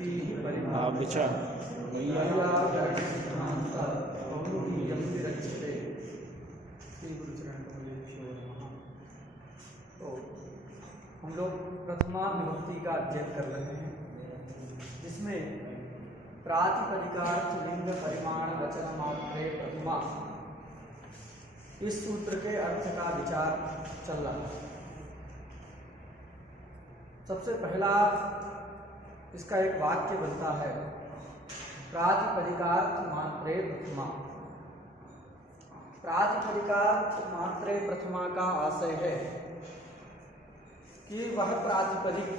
विचार तो हम लोग प्रथमा विभक्ति का अध्ययन कर रहे हैं, जिसमें प्रातिपदिकार्थ लिंग परिमाण वचन मात्रे प्रथमा इस सूत्र के अर्थ का विचार चल रहा है। सबसे पहला इसका एक वाक्य बनता है, प्रातिपदिकार्थ मात्रे प्रथमा। प्रातिपदिकार्थ मात्रे प्रथमा का आशय है कि वह प्रातिपदिक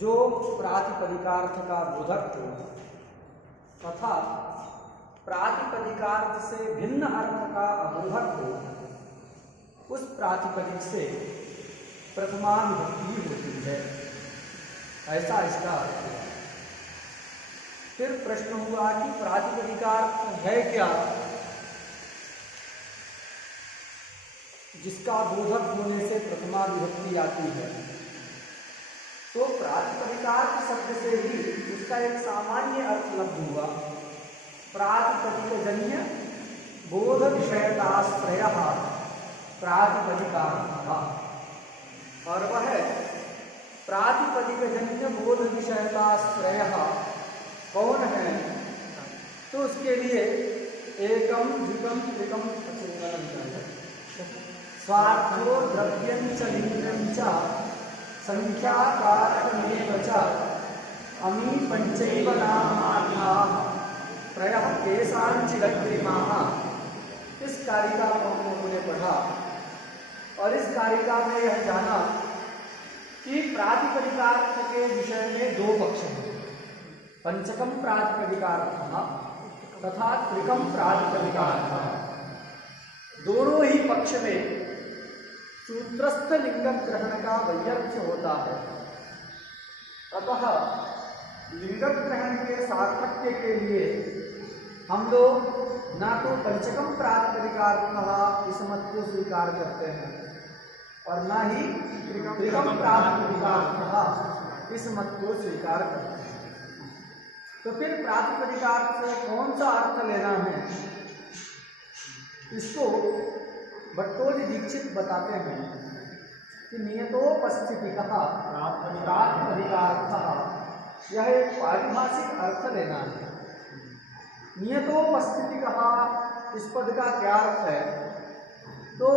जो प्रातिपदिकार्थ का बोधक हो तथा प्रातिपदिकार्थ से भिन्न अर्थ का अबोधक हो, उस प्रातिपदिक से प्रथमा विभक्ति होती है, ऐसा इसका अर्थ हुआ। फिर प्रश्न हुआ कि प्रातिपदिकार्थ है क्या जिसका बोधक होने से प्रथमा विभक्ति आती है। तो प्रातिपदिकार्थ शब्द से ही इसका एक सामान्य अर्थ लब्ध हुआ, प्रातिपदिकजन्य बोध विषयताश्रयः प्रातिपदिकार्थः। और वह प्रातिपदिकजन्य बोध विषयताश्रयः कौन है? तो उसके लिए एकम द्विकम त्रिकम स्वार्थो द्रव्यं च लिंगं च संख्याकारकमेव च अमी पंचैव नामार्थाः त्रयः केषाञ्चिदग्रिमाः। इस कारिका को हम लोगों ने पढ़ा और इस कारिका में यह जाना कि प्रातिपदिकार्थ के विषय में दो पक्ष हैं, पंचकम प्रातिपदिकार्थः तथा त्रिकम प्रातिपदिकार्थः। दोनों ही पक्ष में सूत्रस्थ लिंग ग्रहण का वैयर्थ्य होता है। अतः लिंग ग्रहण के सार्थक्य के लिए हम लोग ना तो पंचकम प्रातिपदिकार्थः इस मत को स्वीकार करते हैं और ना ही त्रिकम प्रातिपदिकार्थः इस मत को स्वीकार करते हैं। तो फिर प्रातिपदिकार्थ से कौन सा अर्थ लेना है, इसको भट्टोजी दीक्षित बताते हैं कि नियतोपस्थितिकः प्रातिपदिकार्थः, यह एक पारिभाषिक अर्थ लेना है। नियतोपस्थितिकः इस पद का क्या अर्थ है? तो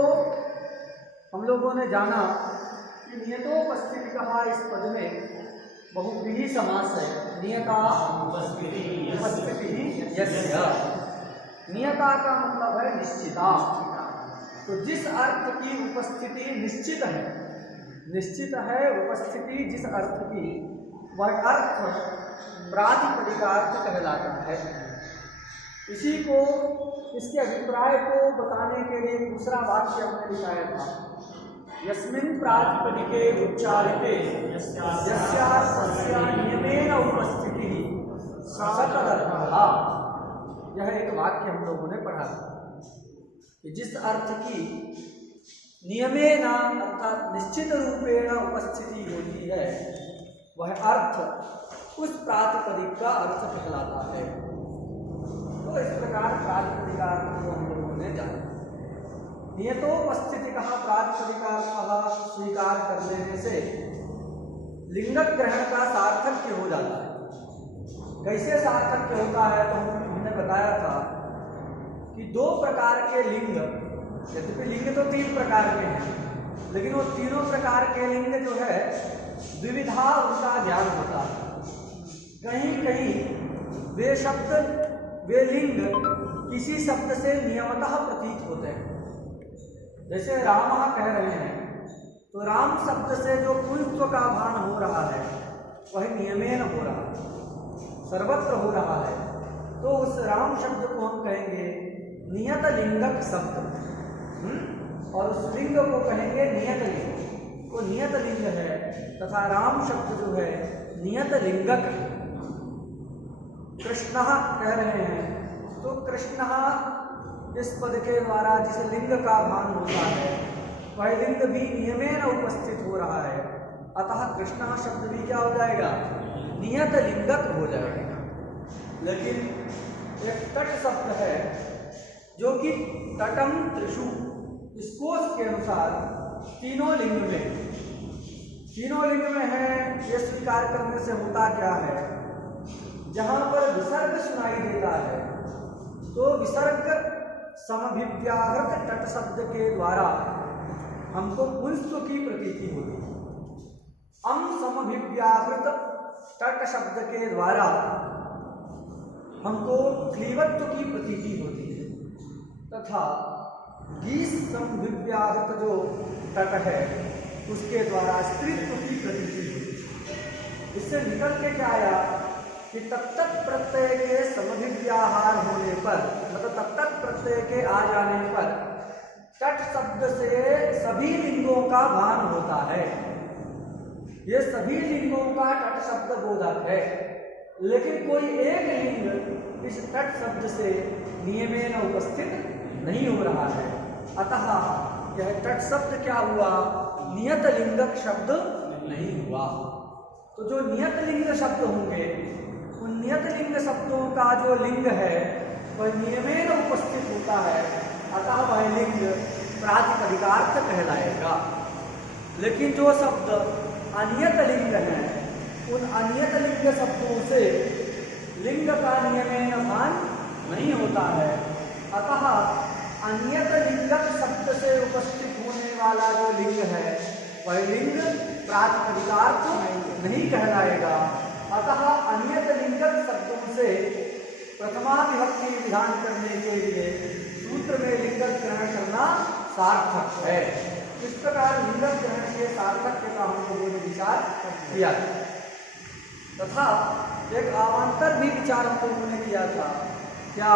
हम लोगों ने जाना कि नियतोपस्थितिकः इस पद में बहुव्रीहि समास है। नियता उपस्थितिः यस्य, नियता का मतलब है निश्चिता। तो जिस अर्थ की उपस्थिति निश्चित है उपस्थिति जिस अर्थ की, वह अर्थ प्रातिपदिकार्थ कहलाता है। इसी को, इसके अभिप्राय को बताने के लिए दूसरा वाक्य हमने दिखाया था, यस्मिन् प्रातिपदिके उच्चारिते यस्यार्थस्य नियमेन उपस्थितिः सतदर्थः। यह एक वाक्य हम लोगों ने पढ़ा था कि जिस अर्थ की नियमेन अर्थात निश्चित रूपेण उपस्थिति होती है, वह अर्थ उस प्रातिपदिक का अर्थ कहलाता है। तो इस प्रकार प्रातिपदिकार्थ को हम लोगों ने जाना। नियतोपस्थितिकः प्रातिपदिकार्थः स्वीकार कर लेने से लिंग ग्रहण का सार्थक्य हो जाता है। कैसे सार्थक्य होता है? तो हमने बताया था कि दो प्रकार के लिंग, यद्यपि लिंग तो तीन प्रकार के हैं, लेकिन वो तीनों प्रकार के लिंग जो है द्विविधा उनका ज्ञान होता है। कहीं कहीं वे लिंग किसी शब्द से नियमतः प्रतीत होते हैं। जैसे राम कह रहे हैं, तो राम शब्द से जो पुंस्त्व का भान हो रहा है वह नियमेन हो रहा है, सर्वत्र हो रहा है। तो उस राम शब्द को हम कहेंगे नियत लिंगक शब्द, और उस लिंग को कहेंगे नियत लिंग। वो नियत लिंग है तथा राम शब्द जो है नियत लिंगक है। कृष्ण कह रहे हैं, तो कृष्ण इस पद के द्वारा जिस लिंग का भान होता है वह लिंग भी नियमेन उपस्थित हो रहा है। अतः कृष्ण शब्द भी क्या हो जाएगा? नियत लिंगक हो जाएगा। लेकिन एक तट शब्द है जो कि तटम त्रिषु, इस कोश के अनुसार तीनों लिंग में है। ये स्वीकार करने से होता क्या है, जहां पर विसर्ग सुनाई देता है तो विसर्ग समभिव्याहृत तट शब्द के द्वारा हमको पुंस्व की प्रतीति होती है। समभिव्याहृत तट शब्द के द्वारा हमको क्लीवत्व की प्रतीति होती है, तथा गीस समभिव्याहृत जो तट है उसके द्वारा स्त्रीत्व की प्रतीति होती है। इससे निकल के क्या आया कि तत्त प्रत्यय के समभिव्याहार होने पर, मतलब तत्त प्रत्यय के आ जाने पर तट शब्द से सभी लिंगों का भान होता है। ये सभी लिंगों का तट शब्द बोधक है, लेकिन कोई एक लिंग इस तट शब्द से नियमेन उपस्थित नहीं हो रहा है। अतः यह तट शब्द क्या हुआ, नियत लिंगक शब्द नहीं हुआ। तो जो नियत लिंग शब्द होंगे उन नियत लिंग शब्दों का जो लिंग है वह नियमेन उपस्थित होता है, अतः वह लिंग प्रातिपदिकार्थ कहलाएगा। लेकिन जो शब्द अनियत लिंग है उन अनियत लिंग शब्दों से लिंग का नियमेन भान नहीं होता है, अतः अनियत लिंगक शब्द से उपस्थित होने वाला जो लिंग है वह लिंग प्रातिपदिकार्थ नहीं कहलाएगा। अतः अनियत लिंगक शब्दों से प्रथमा विभक्ति विधान करने के लिए सूत्र में लिंगक ग्रहण करना सार्थक है। इस प्रकार लिंगक ग्रहण के सार्थक्य का हम लोगों ने विचार किया तथा एक अवान्तर भी विचार हम लोगों ने किया था। क्या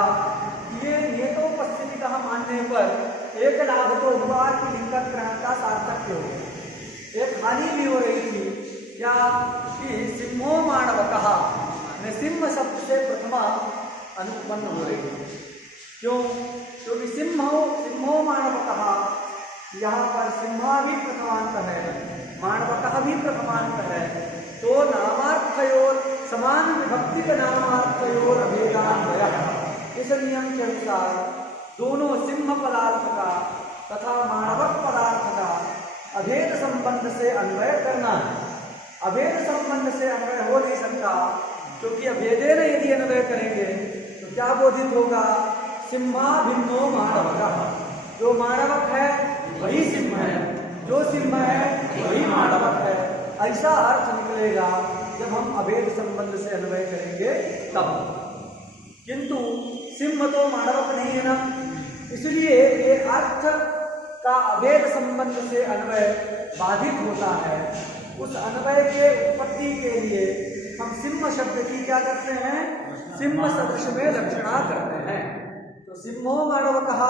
ये नियतोपस्थिति का मानने पर एक लाभ तो हुआ कि लिंगक ग्रहण का सार्थक्य हो, एक हानि भी हो रही थी क्या कि सिंहो माणवकः में सिंह शब्द से प्रथमा अनुपन्न हो रही थी। क्यों? क्योंकि सिंहो माणवकः, यहाँ पर सिंहा भी प्रथमांत है, माणवकः भी प्रथमांत है, तो नामार्थयोर समान विभक्ति के नामार्थयोर अभेदान्वयः, इस नियम के अनुसार दोनों सिंह पदार्थ का तथा माणवक पदार्थ का अभेद संबंध से अन्वय करना है। अभेद संबंध से अन्वय हो नहीं सकता, क्योंकि अभेदेन यदि अन्वय करेंगे तो क्या बोधित होगा, सिंहा भिन्नो माणवकः, जो माणवक है वही सिंह है, जो सिंह है वही माणवक है, ऐसा अर्थ निकलेगा जब हम अभेद संबंध से अन्वय करेंगे तब। किंतु सिंह तो माणवक नहीं है ना, इसलिए ये अर्थ का अभेद संबंध से अन्वय बाधित होता है। उस अन्वय के उत्पत्ति के लिए हम सिंह शब्द की क्या करते हैं, सिंह सदृश में लक्षणा करते हैं। तो सिंहो माणवकः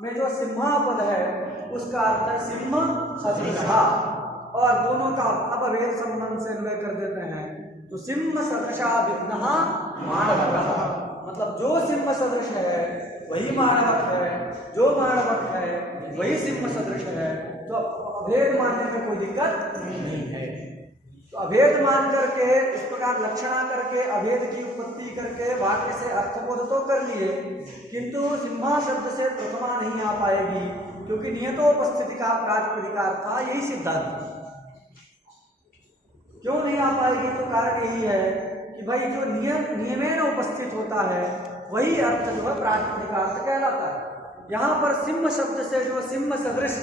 में जो सिंहा पद है उसका अर्थ है सिंह सदृश, और दोनों का अब अभेद संबंध से अन्वय कर देते हैं तो सिंह सदृशा विघ्नः माणवकः, मतलब जो सिंह सदृश है वही माणवक है, जो माणवक है वही सिंह सदृश है। तो अभेद मानने में कोई दिक्कत नहीं है। तो अभेद मान करके इस प्रकार लक्षणा करके अभेद की उत्पत्ति करके वाक्य से अर्थबोध तो कर लिए, किंतु सिंहा शब्द से प्रथमा नहीं आ पाएगी, क्योंकि नियतोपस्थिति का प्रातिपदिकार्थ था, यही सिद्धांत। क्यों नहीं आ पाएगी? तो कारण यही है कि भाई जो नियमेन उपस्थित होता है वही अर्थ जो है प्रातिपदिकार्थ कहलाता है। यहाँ पर सिंह शब्द से जो सिंह सदृश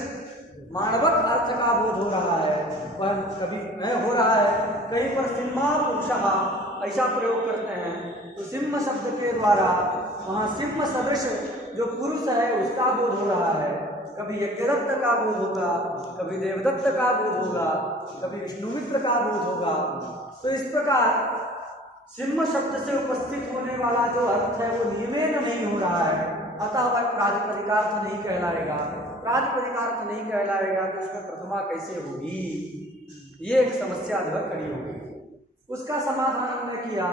माणवक अर्थ का बोध हो रहा है वह कभी नहीं हो रहा है। कहीं पर सिंहा पुरुषः ऐसा प्रयोग करते हैं तो सिंह शब्द के द्वारा वहाँ सिंह सदृश जो पुरुष है उसका बोध हो रहा है। कभी यज्ञदत्त का बोध होगा, कभी देवदत्त का बोध होगा, कभी विष्णुमित्र का बोध होगा। तो इस प्रकार सिंह शब्द से उपस्थित होने वाला जो अर्थ है वो नियमेन नहीं हो रहा है, अतः वह प्रातिपदिकार्थ नहीं कहलाएगा। प्रातिपदिकार्थ नहीं कहलाएगा तो इसमें प्रथमा कैसे होगी, ये एक समस्या जो है खड़ी होगी। उसका समाधान हमने किया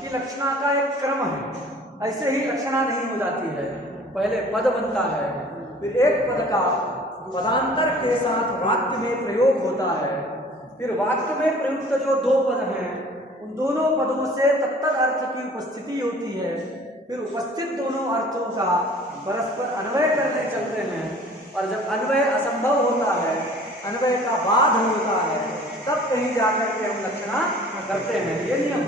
कि लक्षणा का एक क्रम है, ऐसे ही लक्षणा नहीं हो जाती है। पहले पद बनता है, फिर एक पद का पदांतर के साथ वाक्य में प्रयोग होता है, फिर वाक्य में प्रयुक्त जो दो पद हैं उन दोनों पदों से तत्त अर्थ की उपस्थिति होती है, फिर उपस्थित दोनों अर्थों का परस्पर अन्वय करने चलते हैं, और जब अन्वय असंभव होता है, अन्वय का बाध होता है, तब कहीं जाकर के हम लक्षणा करते हैं। ये नियम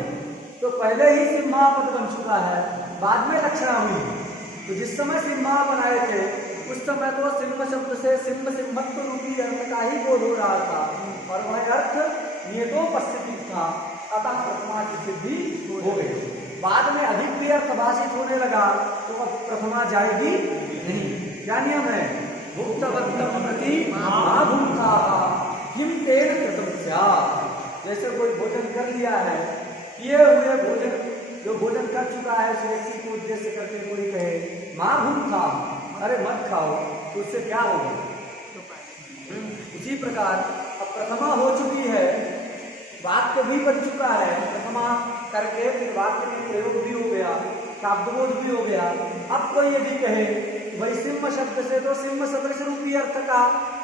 तो पहले ही सिम्हा पद बन चुका है, बाद में लक्षणा हुई। तो जिस समय सिम्हा बनाए थे उस समय तो सिंह शब्द से सिंह सिंहत्व रूपी अर्थ का ही बोध हो रहा था, और वह अर्थ नियतोपस्थिति था, अतः प्रथमा की सिद्धि हो गई। बाद में अधिक भी अर्थ भाषित होने लगा तो अब प्रथमा जाएगी नहीं। क्या नियम है? भुक्तवत्तम प्रति महाभूता किम तेन कृतम स्यात्। जैसे कोई भोजन कर लिया है, किए हुए भोजन जो भोजन कर चुका है उस व्यक्ति को उद्देश्य करके कोई कहे महाभूता, अरे मत खाओ, तो उससे क्या होगा? उसी प्रकार अब प्रथमा हो चुकी है, वाक्य भी बन चुका है, प्रथमा करके फिर वाक्य में प्रयोग भी हो गया, शब्दबोध भी हो गया। अब कोई यदि कहे भाई सिंह शब्द से तो सिंह सदृश रूपी अर्थ का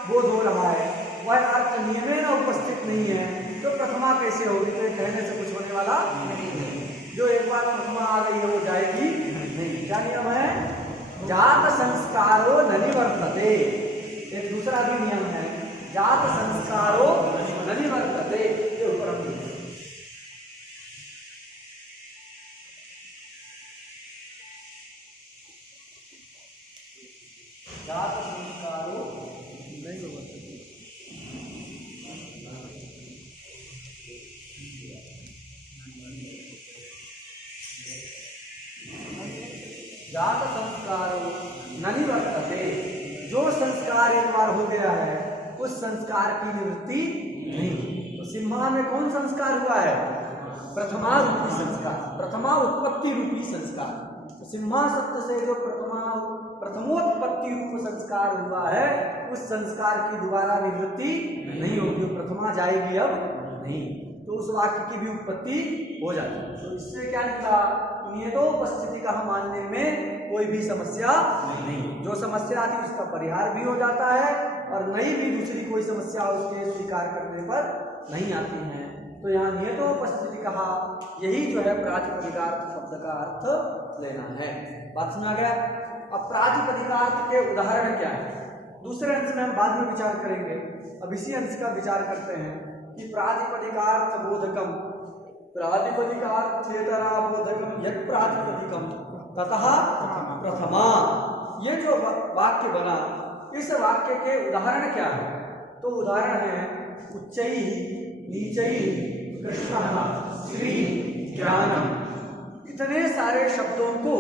बोध हो रहा है, वह अर्थ नियमेन उपस्थित नहीं है, तो प्रथमा कैसे होगी? तो कहने से कुछ होने वाला नहीं है। जो एक बार प्रथमा आ गई है वो जाएगी नहीं। क्या नियम है? जात संस्कारो न निवर्तते। एक दूसरा भी नियम है, जात संस्कारो न निवर्तते। ये ऊपर हम जात संस्कारो नहीं निवर्तते। जात संस्कारो न निवर्तते। जो संस्कार एक बार हो गया है उस संस्कार की निवृत्ति नहीं। तो सिम्हा में कौन संस्कार हुआ है? प्रथमा रूपी संस्कार, प्रथमा उत्पत्ति रूपी संस्कार। तो सिम्हा शब्द से जो प्रथमोत्पत्ति रूप संस्कार हुआ है उस संस्कार की दोबारा निवृत्ति नहीं होगी, प्रथमा जाएगी अब नहीं, तो उस वाक्य की भी उत्पत्ति हो जाती है। तो इससे क्या निकला? नियतोपस्थिति का मानने में कोई भी समस्या नहीं। जो समस्या थी उसका परिहार भी हो जाता है, और नई भी दूसरी कोई समस्या उसके स्वीकार करने पर नहीं आती है। तो यहाँ नियतोपस्थिति कहा, यही जो है प्रातिपदिकार्थ शब्द का अर्थ लेना है। बात सुना गया? अब प्रातिपदिकार्थ के उदाहरण क्या है? दूसरे अंश में हम बाद में विचार करेंगे, अब इसी अंश का विचार करते हैं कि प्रातिपदिकार्थ बोधकम, प्रातिपदिकार्थेतरा बोधकम यत् प्रातिपदिकम ततः प्रथमा। ये जो वाक्य बना, इस वाक्य के उदाहरण क्या है? तो उदाहरण है उच्चैः नीचैः कृष्णः श्री ज्ञानम। इतने सारे शब्दों को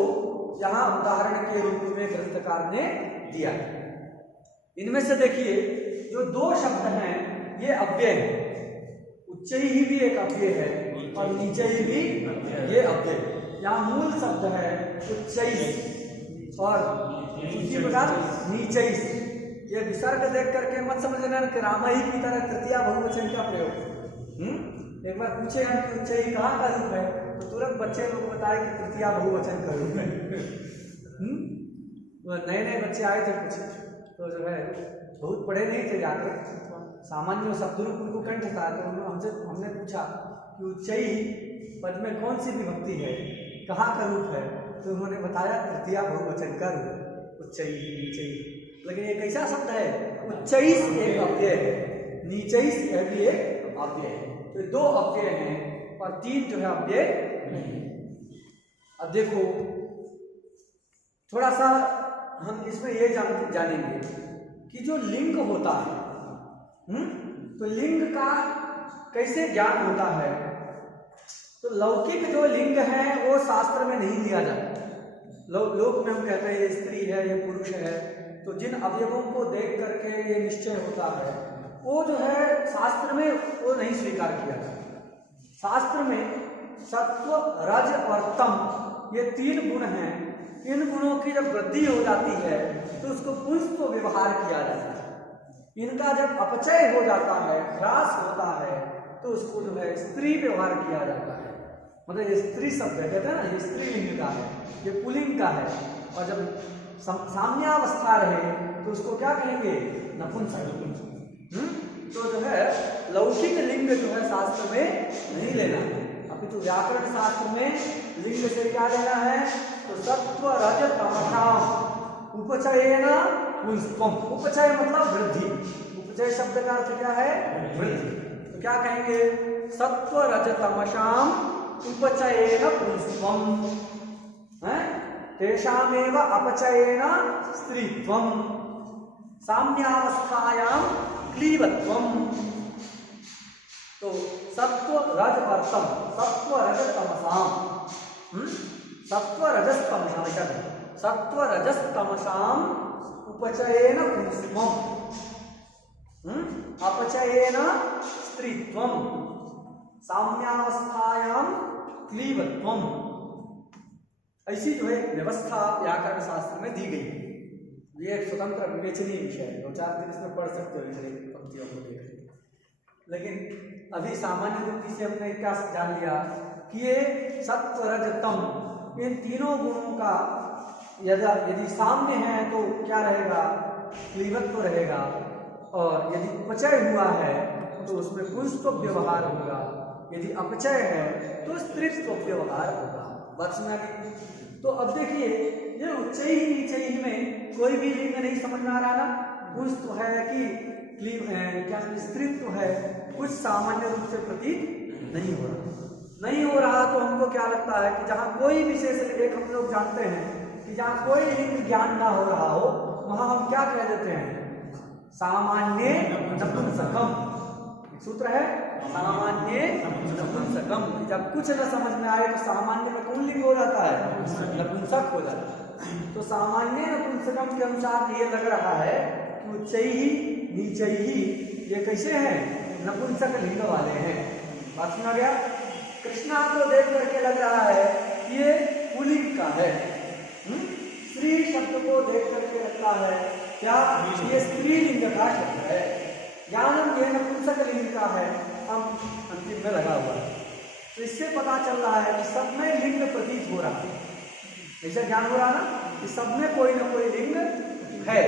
यहाँ उदाहरण के रूप में ग्रंथकार ने दिया है। इनमें से देखिए जो दो शब्द हैं ये अव्यय है, उच्चैः भी एक अव्यय है और नीचैः भी ये अव्यय। यहाँ मूल शब्द है उच्चैः और दूसरी प्रकार नीचैः। ये विसर्ग देख करके मत समझना कि रामाही की तरह तृतीया बहुवचन का प्रयोग। एक बार पूछे हम कि उच्चैः कहाँ का रूप है, तो तुरंत बच्चे लोग बताए कि तृतीया बहुवचन का रूप है। नए नए बच्चे आए थे कुछ, तो जो है बहुत पढ़े नहीं थे, जाकर सामान्य शब्द रूप उनको कंठ था, तो हमने पूछा कि उच्चैः पद में कौन सी विभक्ति है, कहाँ का रूप है, तो उन्होंने बताया तृतीया बहुवचन का रूप उच्चैः नीचैः। लेकिन ये कैसा शब्द है? उच्चैः एक अव्यय है, नीचैः भी एक अव्यय है। तो दो अव्यय हैं और तीन जो है अव्यय नहीं। अब देखो थोड़ा सा हम इसमें ये जानेंगे कि जो लिंग होता है, तो लिंग का कैसे ज्ञान होता है। तो लौकिक जो लिंग है वो शास्त्र में नहीं लिया जाता। लोक में हम कहते हैं ये स्त्री है, ये पुरुष है, तो जिन अवयवों को देख करके ये निश्चय होता है वो जो है शास्त्र में वो नहीं स्वीकार किया जाता। शास्त्र में सत्व, रज और तम ये तीन गुण हैं। इन गुणों की जब वृद्धि हो जाती है तो उसको पुंस्त्व व्यवहार किया जाता है। इनका जब अपचय हो जाता है, ह्रास होता है, तो उसको जो है स्त्री व्यवहार किया जाता है। मतलब ये स्त्री शब्द है, कहते हैं ना, ये स्त्रीलिंग का है, ये पुल्लिंग का है। और जब साम्यावस्था रहे तो उसको क्या कहेंगे? नपुंसक। तो जो है लौकिक लिंग जो है शास्त्र में नहीं लेना है। अब किंतु व्याकरण शास्त्र में लिंग से क्या लेना है? तो सत्व रज तमसाम उपचयेन पुंस्त्वम। उपचय मतलब वृद्धि। उपचय शब्द का अर्थ क्या है? वृद्धि। तो क्या कहेंगे? सत्व रज तमसाम उपचयेन पुंस्त्वम है, तेषामेव अपचयेन स्त्रीत्वम साम्यावस्थायाम क्लीवत्वम। तो सत्व रज और तम, सत्व रज तमसाम, सत्व रजस तमसाम, सत्व रजस तमसाम उपचयेन पुंस्त्वम अपचयेन स्त्रीत्वम साम्यावस्थायाम क्लीवत्वम। ऐसी जो है व्यवस्था व्याकरण शास्त्र में दी गई। ये एक स्वतंत्र विवेचनीय विषय है, 2-4 दिन इसमें पढ़ सकते हो पंक्तियों को देख। लेकिन अभी सामान्य बुद्धि से हमने क्या जान लिया कि ये सत्व रज तम, इन तीनों गुणों का यदि साम्य है तो क्या रहेगा? क्लीवत्व रहेगा। और यदि उपचय हुआ है तो उसमें पुंस्त्व व्यवहार होगा, यदि अपचय है तो स्त्रीत्व व्यवहार होगा। बात सुना गई? तो अब देखिए ये उच्चई ही नीचई में कोई भी लिंग नहीं समझ में आ रहा ना। पुंस्त्व है कि क्या स्त्रीत्व है, कुछ सामान्य रूप से प्रतीत नहीं हो रहा। नहीं हो रहा तो हमको क्या लगता है कि जहाँ कोई विशेष, एक हम लोग जानते हैं कि जहाँ कोई लिंग ज्ञान ना हो रहा हो वहां हम क्या कह देते हैं? सामान्य नपुंसकम। सूत्र है सामान्य नपुंसकम। जब कुछ न समझ में आए तो सामान्य में कौन लिंग हो जाता है? नपुंसक हो जाता है। तो सामान्य नपुंसकम के अनुसार ये लग रहा है कि उच्चई नीचई ये कैसे हैं? नपुंसक लिंग वाले हैं। बात सुना गया? कृष्णा को देख करके लग रहा है कि ये पुल्लिंग का है। स्त्री शब्द को देख करके लगता है क्या ये स्त्रीलिंग का शब्द है। ज्ञानम ये नपुंसक लिंग का है, हम अंतिम में लगा हुआ है। तो इससे पता चल रहा है कि सब में लिंग प्रतीत हो रहा है। ऐसा ज्ञान हो रहा ना कि सब में कोई ना कोई लिंग है।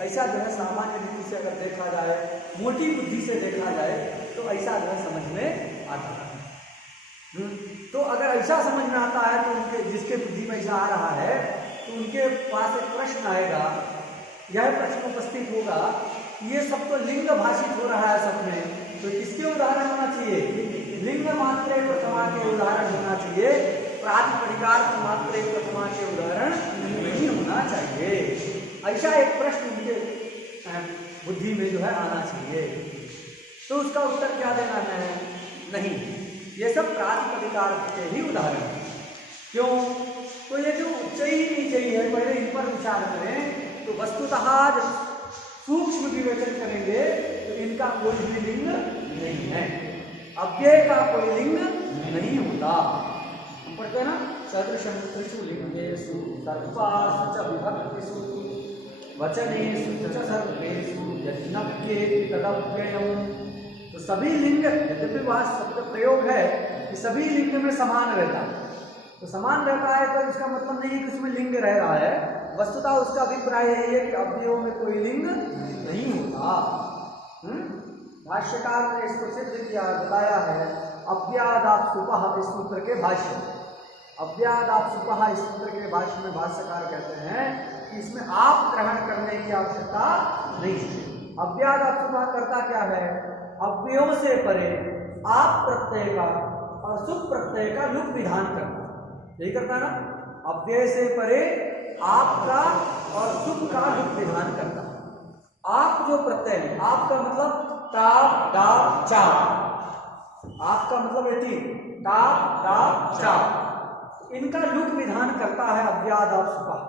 ऐसा जो है सामान्य रीति से अगर देखा जाए, मोटी बुद्धि से देखा जाए तो ऐसा जो है समझ में आता है। तो अगर ऐसा समझ में आता है तो उनके जिसके बुद्धि में ऐसा आ रहा है तो उनके पास एक प्रश्न आएगा, यह प्रश्न उपस्थित होगा, ये सब तो लिंग भाषित हो रहा है सब में, तो किसके उदाहरण होना चाहिए? लिंग मात्रे प्रथमा के उदाहरण होना चाहिए, प्रातिपदिकार्थ मात्रे प्रथमा के उदाहरण नहीं होना चाहिए। ऐसा एक प्रश्न उनके बुद्धि में जो है आना चाहिए। तो उसका उत्तर क्या देना है? नहीं, ये सब प्रातिपदिकार्थ के ही उदाहरण है। क्यों? तो ये जो उच्चई नीचई है, पहले इन पर विचार करें तो वस्तुतः जब सूक्ष्म विवेचन करेंगे तो इनका कोई भी लिंग नहीं है। अव्यय का कोई लिंग नहीं होता। हम पढ़ते हैं ना, सदृशं त्रिषु लिंगेषु सर्वासु च विभक्तिषु वचनेषु च सर्वेषु यज्ञप्येति तदव्ययम्। तो सभी लिंग, यद्यपि वह शब्द प्रयोग है कि सभी लिंग में समान रहता है, तो समान रहता है तो इसका मतलब नहीं कि उसमें लिंग रह रहा है। वस्तुतः उसका अभिप्राय यही है कि अव्ययों में कोई लिंग नहीं होता। भाष्यकार ने इसको सिद्ध किया, बताया है अव्यादाप्सुपः इस सूत्र के भाष्य। अव्यादाप्सुपः इस सूत्र के भाष्य में भाष्यकार कहते हैं कि इसमें आप ग्रहण करने की आवश्यकता नहीं है। अव्यादाप्सुपः करता क्या है? अव्ययों से परे आप प्रत्यय का और सुख प्रत्यय का लुक विधान करता, यही करता है ना। अव्यय से परे आपका और सुख का लुक विधान करता। आप जो प्रत्यय, आपका मतलब टाप डाप चाप, आपका मतलब एटी टाप डाप चाप, इनका लुक विधान करता है अव्यादाप्सुपः।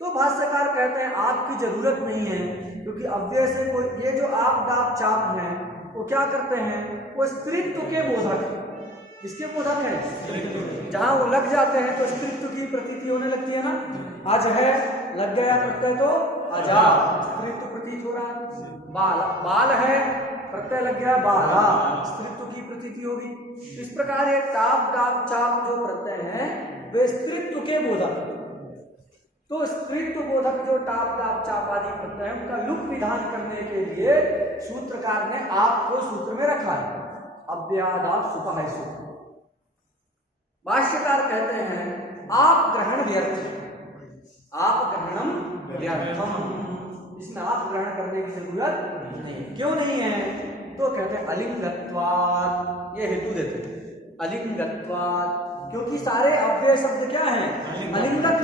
तो भाष्यकार कहते हैं आपकी जरूरत नहीं है, क्योंकि अव्यय से कोई, ये जो आप डाप चाप हैं वो क्या करते हैं? वो स्त्रीत्व के बोधक है। किसके बोधक है? जहां वो लग जाते हैं तो स्त्रीत्व की प्रतीति होने लगती है ना। आज है लग गया प्रत्यय तो अजा, स्त्रीत्व प्रतीत हो रहा है। बाल, बाल है प्रत्यय लग गया बाला, स्त्रीत्व की प्रतीति होगी। इस प्रकार ये टाप डाप चाप जो प्रत्यय हैं वे स्त्रीत्व के बोधक। तो स्त्रीत्व बोधक जो टाप डाप चाप आदि प्रत्यय है उनका लुक विधान करने के लिए सूत्रकार ने आप को सूत्र में रखा है। अव्यादाप्सुपः सूत्र भाष्यकार कहते हैं आप ग्रहण व्यर्थ, आप ग्रहणम व्यर्थम, इसमें आप ग्रहण करने की जरूरत नहीं। क्यों नहीं है? तो कहते हैं अलिंगत्वात्, ये हेतु देते हैं अलिंगत्वात्, क्योंकि सारे अव्यय शब्द क्या हैं? अलिंगक,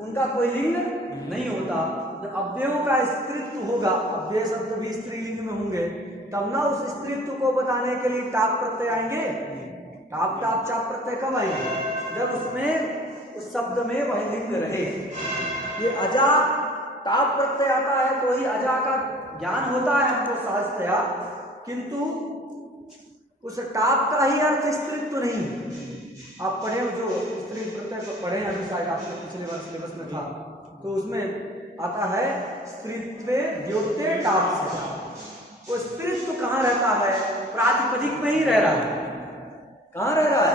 उनका कोई लिंग नहीं होता। जब अव्ययों का स्त्रीत्व होगा, अव्यय शब्द भी स्त्रीलिंग में होंगे, तब ना उस स्त्रीत्व को बताने के लिए टाप प्रत्यय आएंगे। टाप टाप चाप प्रत्यय कब आएंगे? जब उसमें उस शब्द में वह लिंग रहे। ये अजा टाप प्रत्यय आता है तो ही अजा का ज्ञान होता है हमको सहजतया, किंतु उस टाप का ही अर्थ स्त्रीत्व नहीं। आप पढ़े जो स्त्री प्रत्यय को पढ़े अभी शायद आपने पिछले बार सिलेबस में था, तो उसमें आता है स्त्रीत्वे द्योते टाप से। वो स्त्रीत्व कहाँ रहता है? प्रातिपदिक में ही रह रहा है। कहाँ रह रहा है?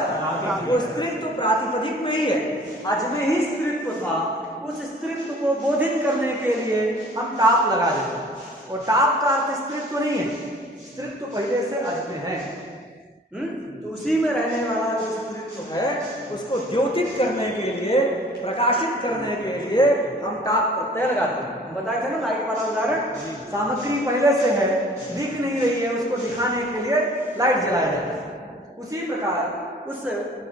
वो स्त्रीत्व प्रातिपदिक में ही है। आज में ही स्त्रीत्व था, उस स्त्रीत्व को बोधित करने के लिए हम टाप लगा देते हैं, और टाप का अर्थ स्त्रीत्व नहीं है, स्त्रीत्व पहले से अज में है। तो उसी में रहने वाला जो स्त्रीत्व है उसको द्योतित करने के लिए, प्रकाशित करने के लिए हम टाप प्रत्यय लगाते हैं। हम बताए थे ना लाइट वाला उदाहरण, सामग्री पहले से है, दिख नहीं रही है, उसको दिखाने के लिए लाइट जलाया जाता है। उसी प्रकार उस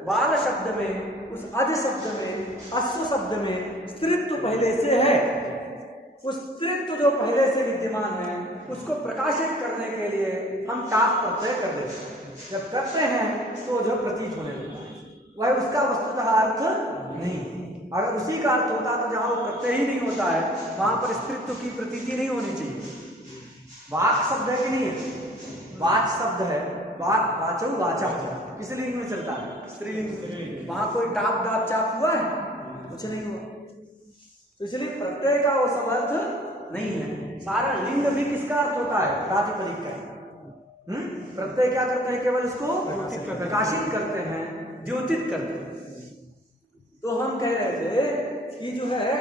बाल शब्द में, उस अज शब्द में, अश्व शब्द में स्त्रीत्व पहले से है। उस स्त्रीत्व जो पहले से विद्यमान है उसको प्रकाशित करने के लिए हम टाप प्रत्यय कर देते हैं। जब करते हैं तो जो प्रतीत होने लगता है, वह उसका वस्तुतः अर्थ नहीं। अगर उसी का अर्थ होता तो जहां वो प्रत्यय ही नहीं होता है वहां पर स्त्रीत्व की प्रतीति नहीं होनी चाहिए। वाक शब्द है कि नहीं है? वाच शब्द है, वाक वाचो वाचा, किस लिंग में चलता है? स्त्रीलिंग। वहां कोई टाप डाप चाप हुआ है? कुछ नहीं हुआ। तो इसलिए प्रत्यय का वो सब अर्थ नहीं है। सारा लिंग भी किसका अर्थ होता है? प्रातिपदिक का। प्रत्यय क्या करते हैं? केवल इसको प्रकाशित करते हैं, द्योतित करते हैं। तो हम कह रहे थे कि जो है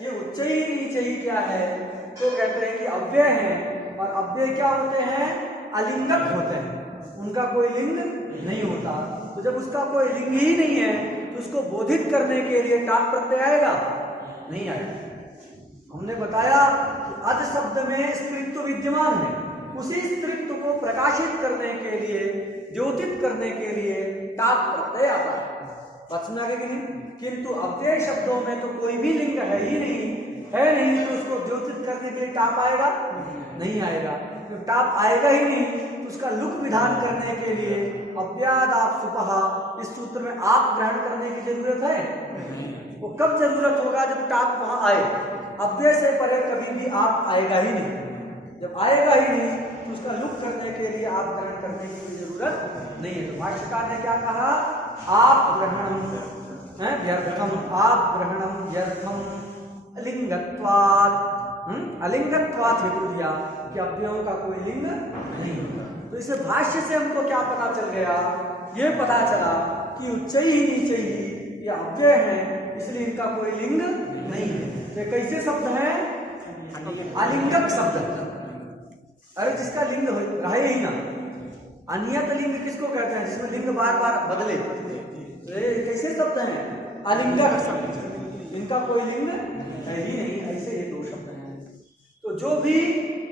ये उच्च ही नीचे ही क्या है, तो कहते हैं कि अव्यय है, और अव्यय क्या होते हैं? अलिंगक होते हैं, उनका कोई लिंग नहीं होता। तो जब उसका कोई लिंग ही नहीं है तो उसको बोधित करने के लिए टाप प्रत्यय आएगा? नहीं आएगा। हमने बताया कि अध शब्द में स्त्रीत्व विद्यमान है, उसी स्त्रीत्व को प्रकाशित करने के लिए, द्योतित करने के लिए टाप प्रत्यय आता है। पसंद आगे कि नहीं? किंतु अव्यय शब्दों में तो कोई भी लिंग है ही नहीं, तो उसको द्योतित करने के लिए टाप आएगा? नहीं आएगा। तो टाप आएगा ही नहीं तो उसका लुक विधान करने के लिए अव्यादाप सुपहा, इस सूत्र में आप ग्रहण करने की जरूरत है। वो कब जरूरत होगा? जब टाप वहां आए। अव्यय से परे कभी भी आप आएगा ही नहीं। जब आएगा ही नहीं तो उसका लुक करने के लिए आप ग्रहण करने की जरूरत नहीं है। तो भाष्यकार ने क्या कहा? आप ग्रहणम व्यर्थम, आप ग्रहणम व्यर्थम अलिंगत्वात्। अलिंगत्वात् हेतु दिया कि अव्ययों का कोई लिंग नहीं होता। तो इसे भाष्य से हमको क्या पता चल गया? ये पता चला कि उच्च ही नीचे ही ये अव्यय है, इसलिए इनका कोई लिंग नहीं है। ये कैसे शब्द है? अलिंगक शब्द। अरे जिसका लिंग रहे ही ना, अनियत लिंग किसको कहते हैं? जिसमें लिंग बार बार बदले। कैसे शब्द हैं? अलिंगक शब्द। इनका कोई लिंग है ही नहीं, ऐसे ये दो शब्द हैं। तो जो भी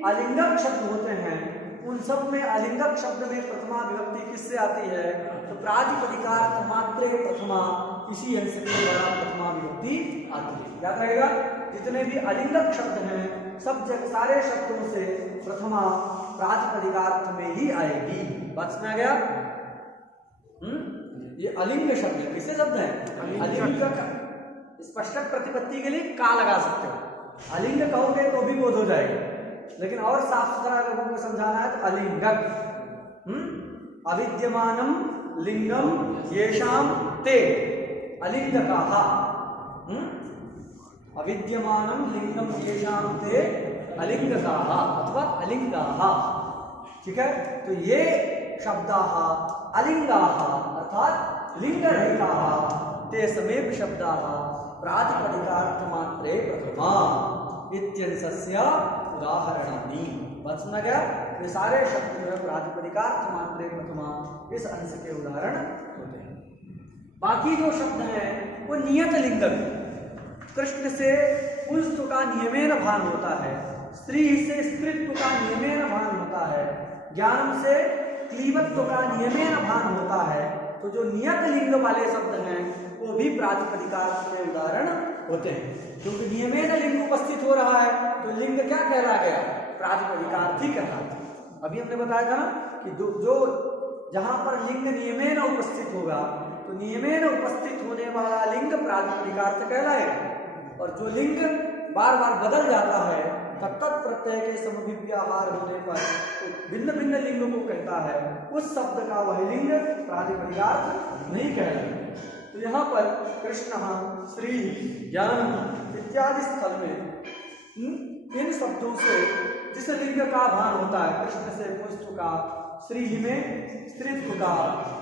अलिंगक शब्द होते हैं उन सब में, अलिंगक शब्द में प्रथमा विभक्ति किससे आती है? तो प्रातिपदिकार्थ मात्रे प्रथमा, इसी अंश के द्वारा प्रथमा विभक्ति आती है। याद रहेगा, जितने भी अलिंगक शब्द हैं सब सारे शब्दों से प्रथमा प्रातिपदिकार्थ में ही आएगी। बात समझ आ गया? ये अलिंग शब्द है। किससे शब्द है? अलिंग का स्पष्टक प्रतिपत्ति के लिए का लगा सकते हो। अलिंग कहोगे तो भी बोध हो जाएगा, लेकिन और साफ सुथरा लोगों को समझाना है तो अलिंगक। अविद्यमानम लिंगम येषाम ते अलिंगकाः। अविद्यमानम लिंगम येषाम ते अलिंगकाः अथवा अलिंगाः। ठीक है? तो ये शब्दाः अलिंगाः अर्थात लिंगरहिताः ते समेव शब्दाः प्रातिपदिकार्थमात्रे प्रथमा इत्यंशस्य उदाहरणानि। बात सुना गया? ये सारे शब्द जो है प्रातिपदिकार्थ मात्रे प्रथमा इस अंश के उदाहरण होते हैं। बाकी जो शब्द हैं वो नियत लिंगक, कृष्ण से पुंस्त्व का नियमेन भान होता है, स्त्री से स्त्रीत्व का नियमेन भान होता है, ज्ञानम से क्लीबत्व का नियमेन भान होता है। तो जो नियत लिंग वाले शब्द हैं वो भी प्रातिपदिकार्थ में उदाहरण होते हैं, क्योंकि नियमेन लिंग उपस्थित हो रहा है तो लिंग क्या कहला गया, प्रातिपदिकार्थ ही कहलाता है। अभी हमने बताया था ना कि जो जहां पर लिंग नियमेन उपस्थित होगा तो नियमेन उपस्थित होने वाला लिंग प्रातिपदिकार्थ कहलाएगा, और जो लिंग बार बार बदल जाता है तत्त प्रत्यय के समभिव्याहार होने पर तो भिन्न भिन्न लिंग को कहता है, उस शब्द का वह लिंग प्रातिपदिकार्थ नहीं कहलाता। तो यहाँ पर कृष्ण, श्री, ज्ञान इत्यादि स्थल में इन शब्दों से जिस लिंग का भान होता है, कृष्ण से पुंस्त्व का, श्री में स्त्रीत्व का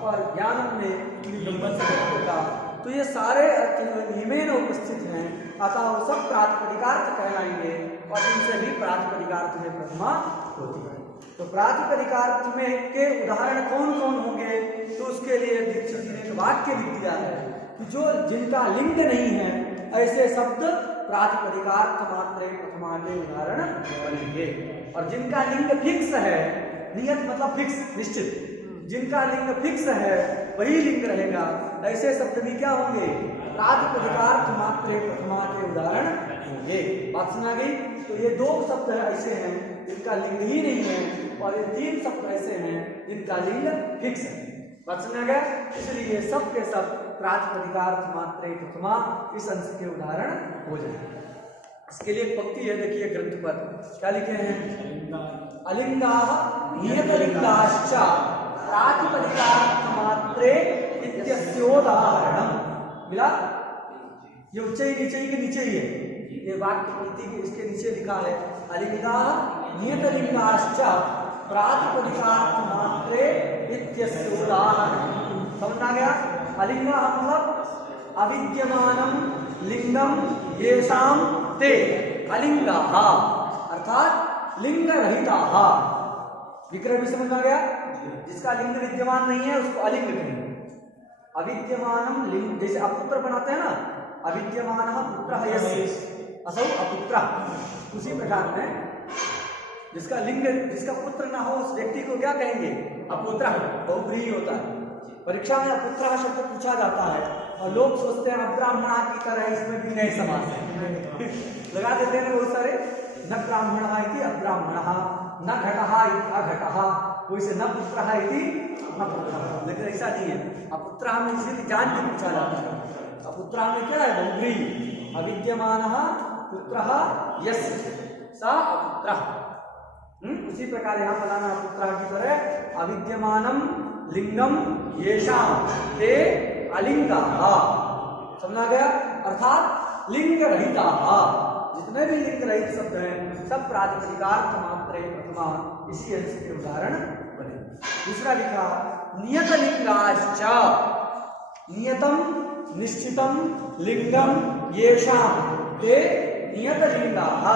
और ज्ञान में क्लीबत्व का, तो ये सारे अर्थ नियमेन उपस्थित हैं, अतः वो सब प्रातिपदिकार्थ कहलाएंगे और इनसे भी प्रातिपदिकार्थ में प्रथमा होती है। तो प्रातिपदिकार्थ में के उदाहरण कौन कौन होंगे, तो उसके लिए दीक्षित जी ने एक वाक्य लिख दिया है कि जो जिनका लिंग नहीं है ऐसे शब्द प्रातिपदिकार्थ मात्रे प्रथमा के उदाहरण बनेंगे, और जिनका लिंग फिक्स है, नियत मतलब फिक्स निश्चित, जिनका लिंग फिक्स है वही लिंग रहेगा, ऐसे शब्द भी क्या होंगे, प्रातिपदिकार्थ मात्रे प्रथमा के उदाहरण होंगे। बात सुना गई। तो ये दो शब्द ऐसे हैं जिनका लिंग ही नहीं है, और ये तीन शब्द ऐसे हैं जिनका लिंग फिक्स है। बात सुना गया। इसलिए सब के सब प्रातिपदिकार्थ मात्रे प्रथमा इस अंश के उदाहरण हो जाएंगे। इसके लिए एक पंक्ति है, देखिए ग्रंथ पर क्या लिखे हैं, अलिंगाः नियतलिंगाश्च प्रातिपदिकार्थ मात्रे इत्यस्योदाहरणम्। मिला, ये उच्चई नीचे के नीचे ही है, ये वाक्य नीति के इसके नीचे लिखा है, अलिंगाः नियतलिंगाश्च प्रातिपदिकार्थ मात्रे इत्यस्योदाहरणम्। समझ आ गया। अलिंगाः मतलब अविद्यमानं लिंगम येषां ते अलिंगाः, अर्थात लिंग रहिताः। विग्रह भी समझ आ गया। जिसका लिंग विद्यमान नहीं है उसको अलिंग कहेंगे। अविद्यमानम लिंग, जैसे अपुत्र बनाते हैं ना, अविद्यमानः पुत्रः यस्य असौ अपुत्रः, उसी प्रकार में जिसका लिंग, जिसका पुत्र ना हो उस व्यक्ति को क्या कहेंगे, अपुत्रः। बहुव्रीहि होता है। परीक्षा में अपुत्रः शब्द पूछा जाता है और लोग सोचते हैं अब्राह्मणा की तरह इसमें भी नए समास है लगा देते हैं बहुत सारे, न ब्राह्मणः इति अब्राह्मणः, न घटः इति अघटः, कोई से न पुत्रः इति न पुत्रः, लेकिन ऐसा नहीं है। अपुत्रः में इसीलिए जान के पूछा जाता है। अपुत्रः में क्या है, बहुव्रीहि। अविद्यमानः पुत्रः यस्य स अपुत्रः। उसी प्रकार यहाँ फलाना पुत्रः की तरह अविद्यमानम लिंगम येषां ते अलिंगाः। समझा गया। अर्थात लिंग रहिताः, जितने भी लिंग रहित शब्द हैं सब प्रातिपदिकार्थ मात्रे प्रथमा इसी अंश के उदाहरण बने। दूसरा लिखा नियत लिंगाश्च, नियतम निश्चितम लिंगम येषां ते नियत लिंगाः।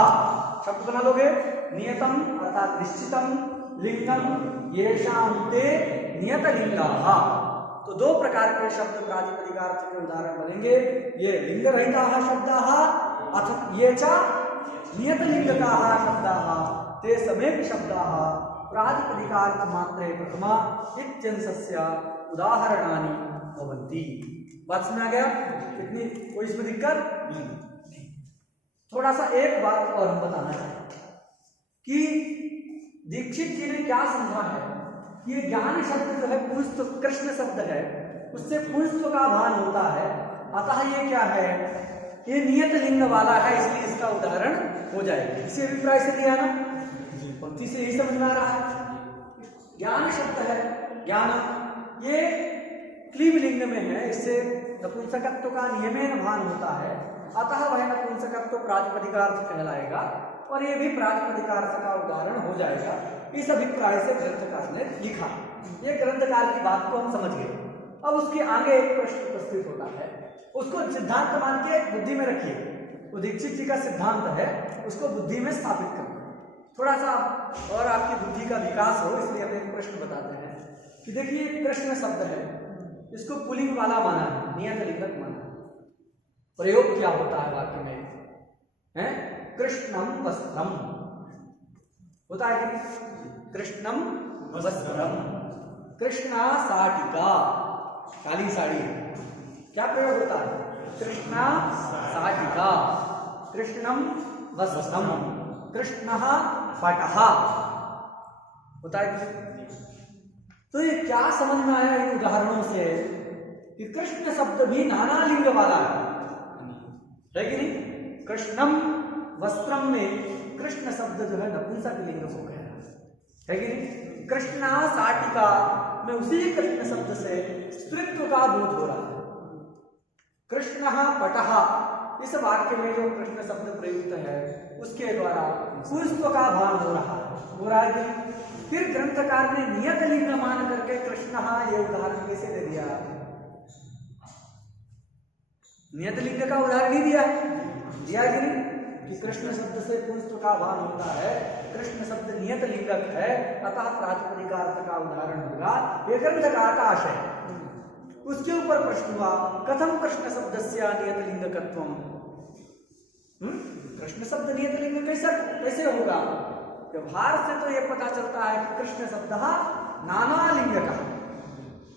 शब्द बना लोगे, नियतम अर्थात निश्चितम, लिंगम येषां ते नियत लिंगाः। तो दो प्रकार के शब्द प्रातिपदिकार्थ के उदाहरण बनेंगे। ये लिंग रहिताः शब्दाः अथ ये च नियत लिंगकाः शब्दाः ते समेक शब्दाः प्रातिपदिकार्थ मात्रे प्रथमा इत्यंशस्य उदाहरणानि भवन्ति। बात समझ गया। कितनी कोई इसमें दिक्कत नहीं। थोड़ा सा एक बात और हम बताना चाहेंगे कि दीक्षित जी ने क्या समझा है कि ये ज्ञान शब्द जो है पुंस्त्व, कृष्ण शब्द है, उससे पुंस्त्व का भान होता है, अतः ये क्या है, ये नियत लिंग वाला है, इसलिए इसका उदाहरण हो जाएगा। इसी अभिप्राय से लिया ना, पंक्ति से यही समझ में आ रहा है। ज्ञान शब्द है, ज्ञान ये क्लीब लिंग में है, इससे नपुंसकत्व का नियमेन भान होता है, अतः वह नपुंसकत्व प्रातिपदिकार्थ कहलाएगा और ये भी प्रातिपदिकार्थ का उदाहरण हो जाएगा। इस अभिप्राय से ग्रंथकार ने लिखा। ये ग्रंथकार की बात को हम समझ गए। अब उसके आगे एक प्रश्न उपस्थित होता है, उसको सिद्धांत मान के बुद्धि में रखिए। वो दीक्षित जी का सिद्धांत है, उसको बुद्धि में स्थापित करना। थोड़ा सा और आपकी बुद्धि का विकास हो, इसलिए हम एक प्रश्न बताते हैं कि देखिए कृष्ण शब्द है, इसको पुल्लिंग वाला माना है, नियतलिंगक माना है। प्रयोग क्या होता है वाक्य में, है कृष्णम वस्त्रम होता है कि कृष्णम वस्त्रम, कृष्णा साटिका, काली साड़ी, क्या प्रयोग होता है, कृष्णा साटिका, कृष्णम वस्त्रम, कृष्णः पटः होता है। तो ये क्या समझ में आया इन उदाहरणों से कि कृष्ण शब्द भी नाना लिंग वाला है कि नहीं। कृष्णम वस्त्रम में कृष्ण शब्द जो है नपुंसक लिंग को कह रहा है कि नहीं। कृष्णा साटिका में उसी कृष्ण शब्द से स्त्रीत्व का बोध हो रहा है। कृष्णः पटः, इस वाक्य में जो कृष्ण शब्द प्रयुक्त है उसके द्वारा पुष्प का भान हो रहा है। फिर ग्रंथकार ने नियत लिंग मान करके कृष्ण ये उदाहरण कैसे दे दिया, नियत लिंग का उदाहरण नहीं दिया कि नहीं कि कृष्ण शब्द से पुष्प का भान होता है, कृष्ण शब्द नियत लिंगक है, अतः प्रातिपदिकार्थ का उदाहरण होगा, ये ग्रंथकार का आशय। उसके ऊपर प्रश्न हुआ कथम कृष्ण शब्द से नियत लिंगकत्वम, कृष्ण शब्द नियत लिंग कैसे होगा। व्यवहार से तो यह पता चलता है कि कृष्ण शब्द नाना लिंग का,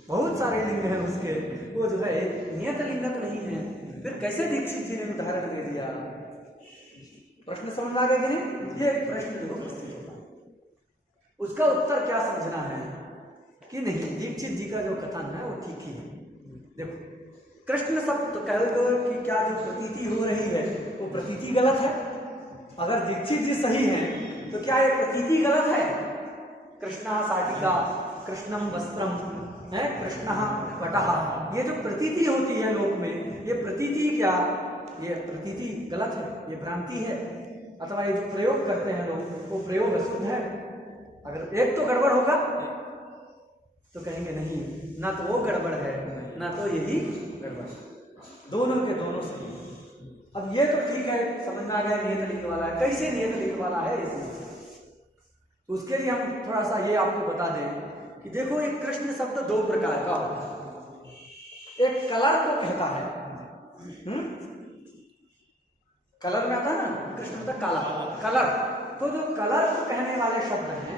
बहुत सारे लिंग हैं उसके, वो जो है नियत लिंगक नहीं है। फिर कैसे दीक्षित जी ने उदाहरण दे दिया, प्रश्न समझ आ गया कि नहीं। ये प्रश्न जो उपस्थित होगा उसका उत्तर क्या समझना है कि नहीं, दीक्षित जी का जो कथन है वो ठीक ही है। देखो कृष्ण शब्द तो कहोगे कि क्या जो प्रतीति हो रही है वो प्रतीति गलत है। अगर दीक्षित जी सही हैं तो क्या ये प्रतीति गलत है। कृष्णा साटिका, कृष्णम वस्त्रम है, कृष्णः पटः, ये जो प्रतीति होती है लोक में, ये प्रतीति क्या, ये प्रतीति गलत है, ये भ्रांति है, अथवा ये जो प्रयोग करते हैं लोग वो प्रयोग अशुद्ध है। अगर एक तो गड़बड़ होगा तो कहेंगे नहीं, ना तो वो गड़बड़ है ना तो यही गड़बड़, दोनों के दोनों सही। अब ये तो ठीक है, समझ में आ गया नियत लिंग वाला है। कैसे नियत लिंग वाला है तो उसके लिए हम थोड़ा सा ये आपको बता दें कि देखो एक कृष्ण शब्द दो प्रकार का होता है। एक कलर को कहता है, कलर में आता है ना कृष्ण शब्द काला, कलर। तो जो कलर को कहने वाले शब्द हैं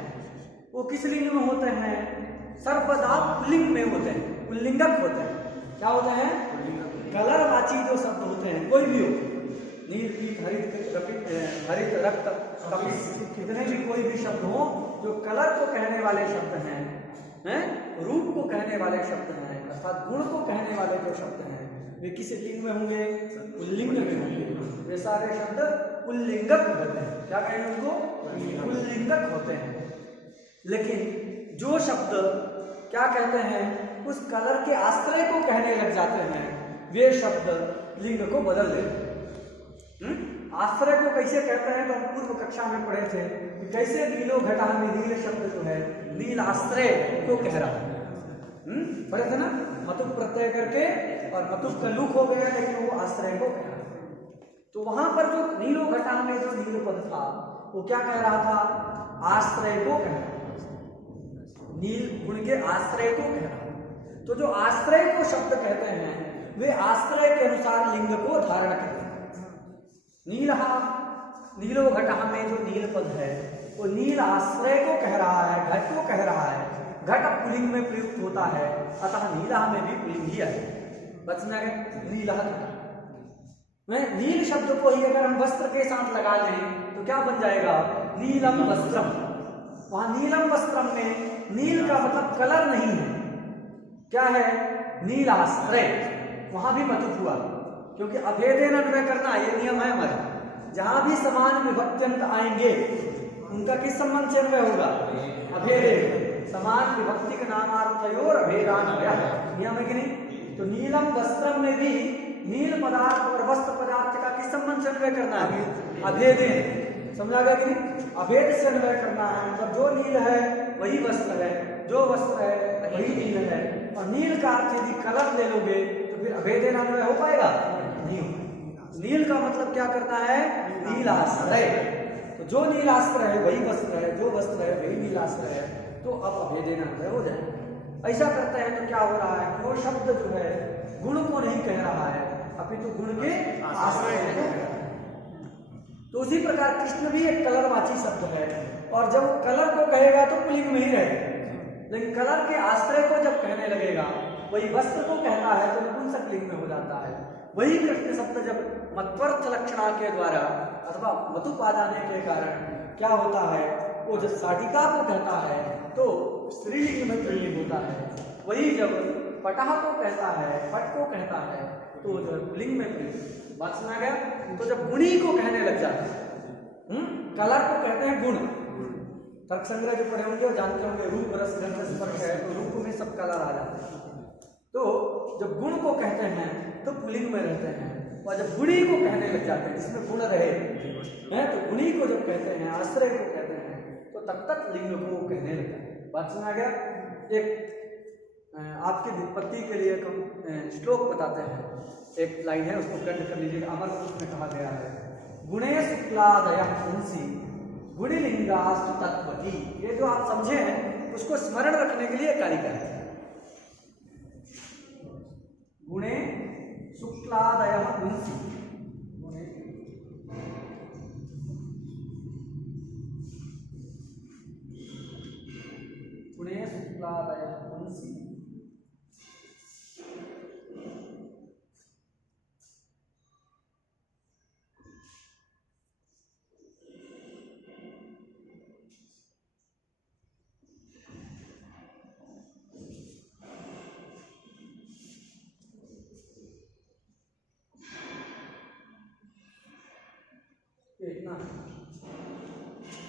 वो किस लिंग में होते हैं, सर्वदा पुल्लिंग में होते हैं, पुल्लिंगक होते हैं। क्या होते हैं, कलरवाची जो शब्द होते हैं, कोई भी हो, नील पीत हरित रक्त कपिस, कितने भी कोई भी शब्द हो जो कलर को कहने वाले शब्द हैं, रूप को कहने वाले शब्द हैं, अर्थात गुण को कहने वाले जो शब्द हैं वे किस लिंग में होंगे, पुल्लिंग में होंगे। वे सारे शब्द पुल्लिंगक होते हैं। क्या कहेंगे उनको, पुल्लिंगक होते हैं। लेकिन जो शब्द क्या कहते हैं उस कलर के आश्रय को कहने लग जाते हैं, वे शब्द लिंग को बदल देते हैं। आश्रय को कैसे कहते हैं तो हम पूर्व कक्षा में पढ़े थे कि कैसे नीलो घटा में नील शब्द जो है नील आश्रय को कह रहा है, पढ़े थे ना, मतुप प्रत्यय करके, और मतुप का लुक हो गया लेकिन वो आश्रय को कह रहा है। तो वहां पर जो नीलो घटा में जो नील पद था वो क्या कह रहा था, आश्रय को कह रहा था, नील गुण के आश्रय को कह रहा था। तो जो आश्रय को शब्द कहते हैं वे आश्रय के अनुसार लिंग को धारण करते हैं। नीलहा, नीलो घटहा में जो नील पद है वो नील आश्रय को कह रहा है, घट को कह रहा है। घट पुल्लिंग में प्रयुक्त होता है, अतः नीलहा में भी पुल्लिंग ही है। बच में गए नीलहा। नील शब्द को ही अगर हम वस्त्र के साथ लगा लें तो क्या बन जाएगा, नीलम वस्त्रम। वहां नीलम वस्त्रम में नील का मतलब कलर नहीं है, क्या है, नील आश्रय। वहां भी मतुप हुआ क्योंकि अभेदेन अन्वय करना ये नियम है हमारे। जहां भी समान विभक्त्यंत आएंगे उनका किस संबंध से अन्वय होगा, अभेदेन। समान विभक्ति के नामार्थयोर अभेदान्वय नियम है कि नहीं। तो नीलम वस्त्रम में भी नील पदार्थ और वस्त्र पदार्थ का किस संबंध से अन्वय करना है, अभेदेन। समझा गया कि नहीं, अभेद से अन्वय करना है। मतलब जो नील है वही वस्त्र है, जो वस्त्र है वही नील है। और नील का अर्थ यदि कलर ले लोगे तो फिर अभेदेन अन्वय हो पाएगा, नहीं होगा। नील का मतलब क्या करता है, नील आश्रय। तो जो नील आश्रय है वही वस्त्र है, जो वस्त्र है वही नील आश्रय है, तो अब अभेदेन अन्वय हो जाए। ऐसा करते हैं तो क्या हो रहा है कि वो शब्द जो है गुण को नहीं कह रहा है, अपितु गुण के आश्रय को कह रहा है। तो उसी प्रकार कृष्ण भी एक कलरवाची शब्द है, और जब कलर को कहेगा तो पुल्लिंग में ही रहेगा, लेकिन कलर के आश्रय को जब कहने लगेगा, वही वस्त्र को कहता है तो नपुंसक लिंग में हो जाता है। वही कृष्ण शब्द जब मत्वर्थ लक्षणा के द्वारा अथवा मतु पा जाने के कारण क्या होता है, वो जब साटिका को कहता है तो स्त्रीलिंग में पुल्लिंग होता है। वही जब पटह को कहता है, पट को कहता है तो जो पुल्लिंग में पुल्लिंग। बात सुना गया? तो जब गुणी को कहने लग जाता है, कलर को कहते हैं गुण। तर्क संग्रह जो पढ़े होंगे और जानते होंगे, रूप रस गंध स्पर्श है तो रूप में सब कलर आ जाते हैं। तो जब गुण को कहते हैं तो पुल्लिंग में रहते हैं, और जब गुणी को कहने लग जाते हैं जिसमें गुण रहे हैं, तो गुणी को जब कहते हैं, आश्रय को कहते हैं, तो तब तक लिंग को कहने लगता है। बात सुना गया? एक आपकी व्युत्पत्ति के लिए हम श्लोक बताते हैं, एक लाइन है उसको कंठ कर लीजिएगा। अमरकोश में कहा गया है, गुणे शुक्लादय पुंसी गुणिलिंगास्तु तत्वती। ये जो आप समझे हैं उसको स्मरण रखने के लिए कारिका है। गुणे शुक्लादय पुंसी, गुणे शुक्लादय पुंसी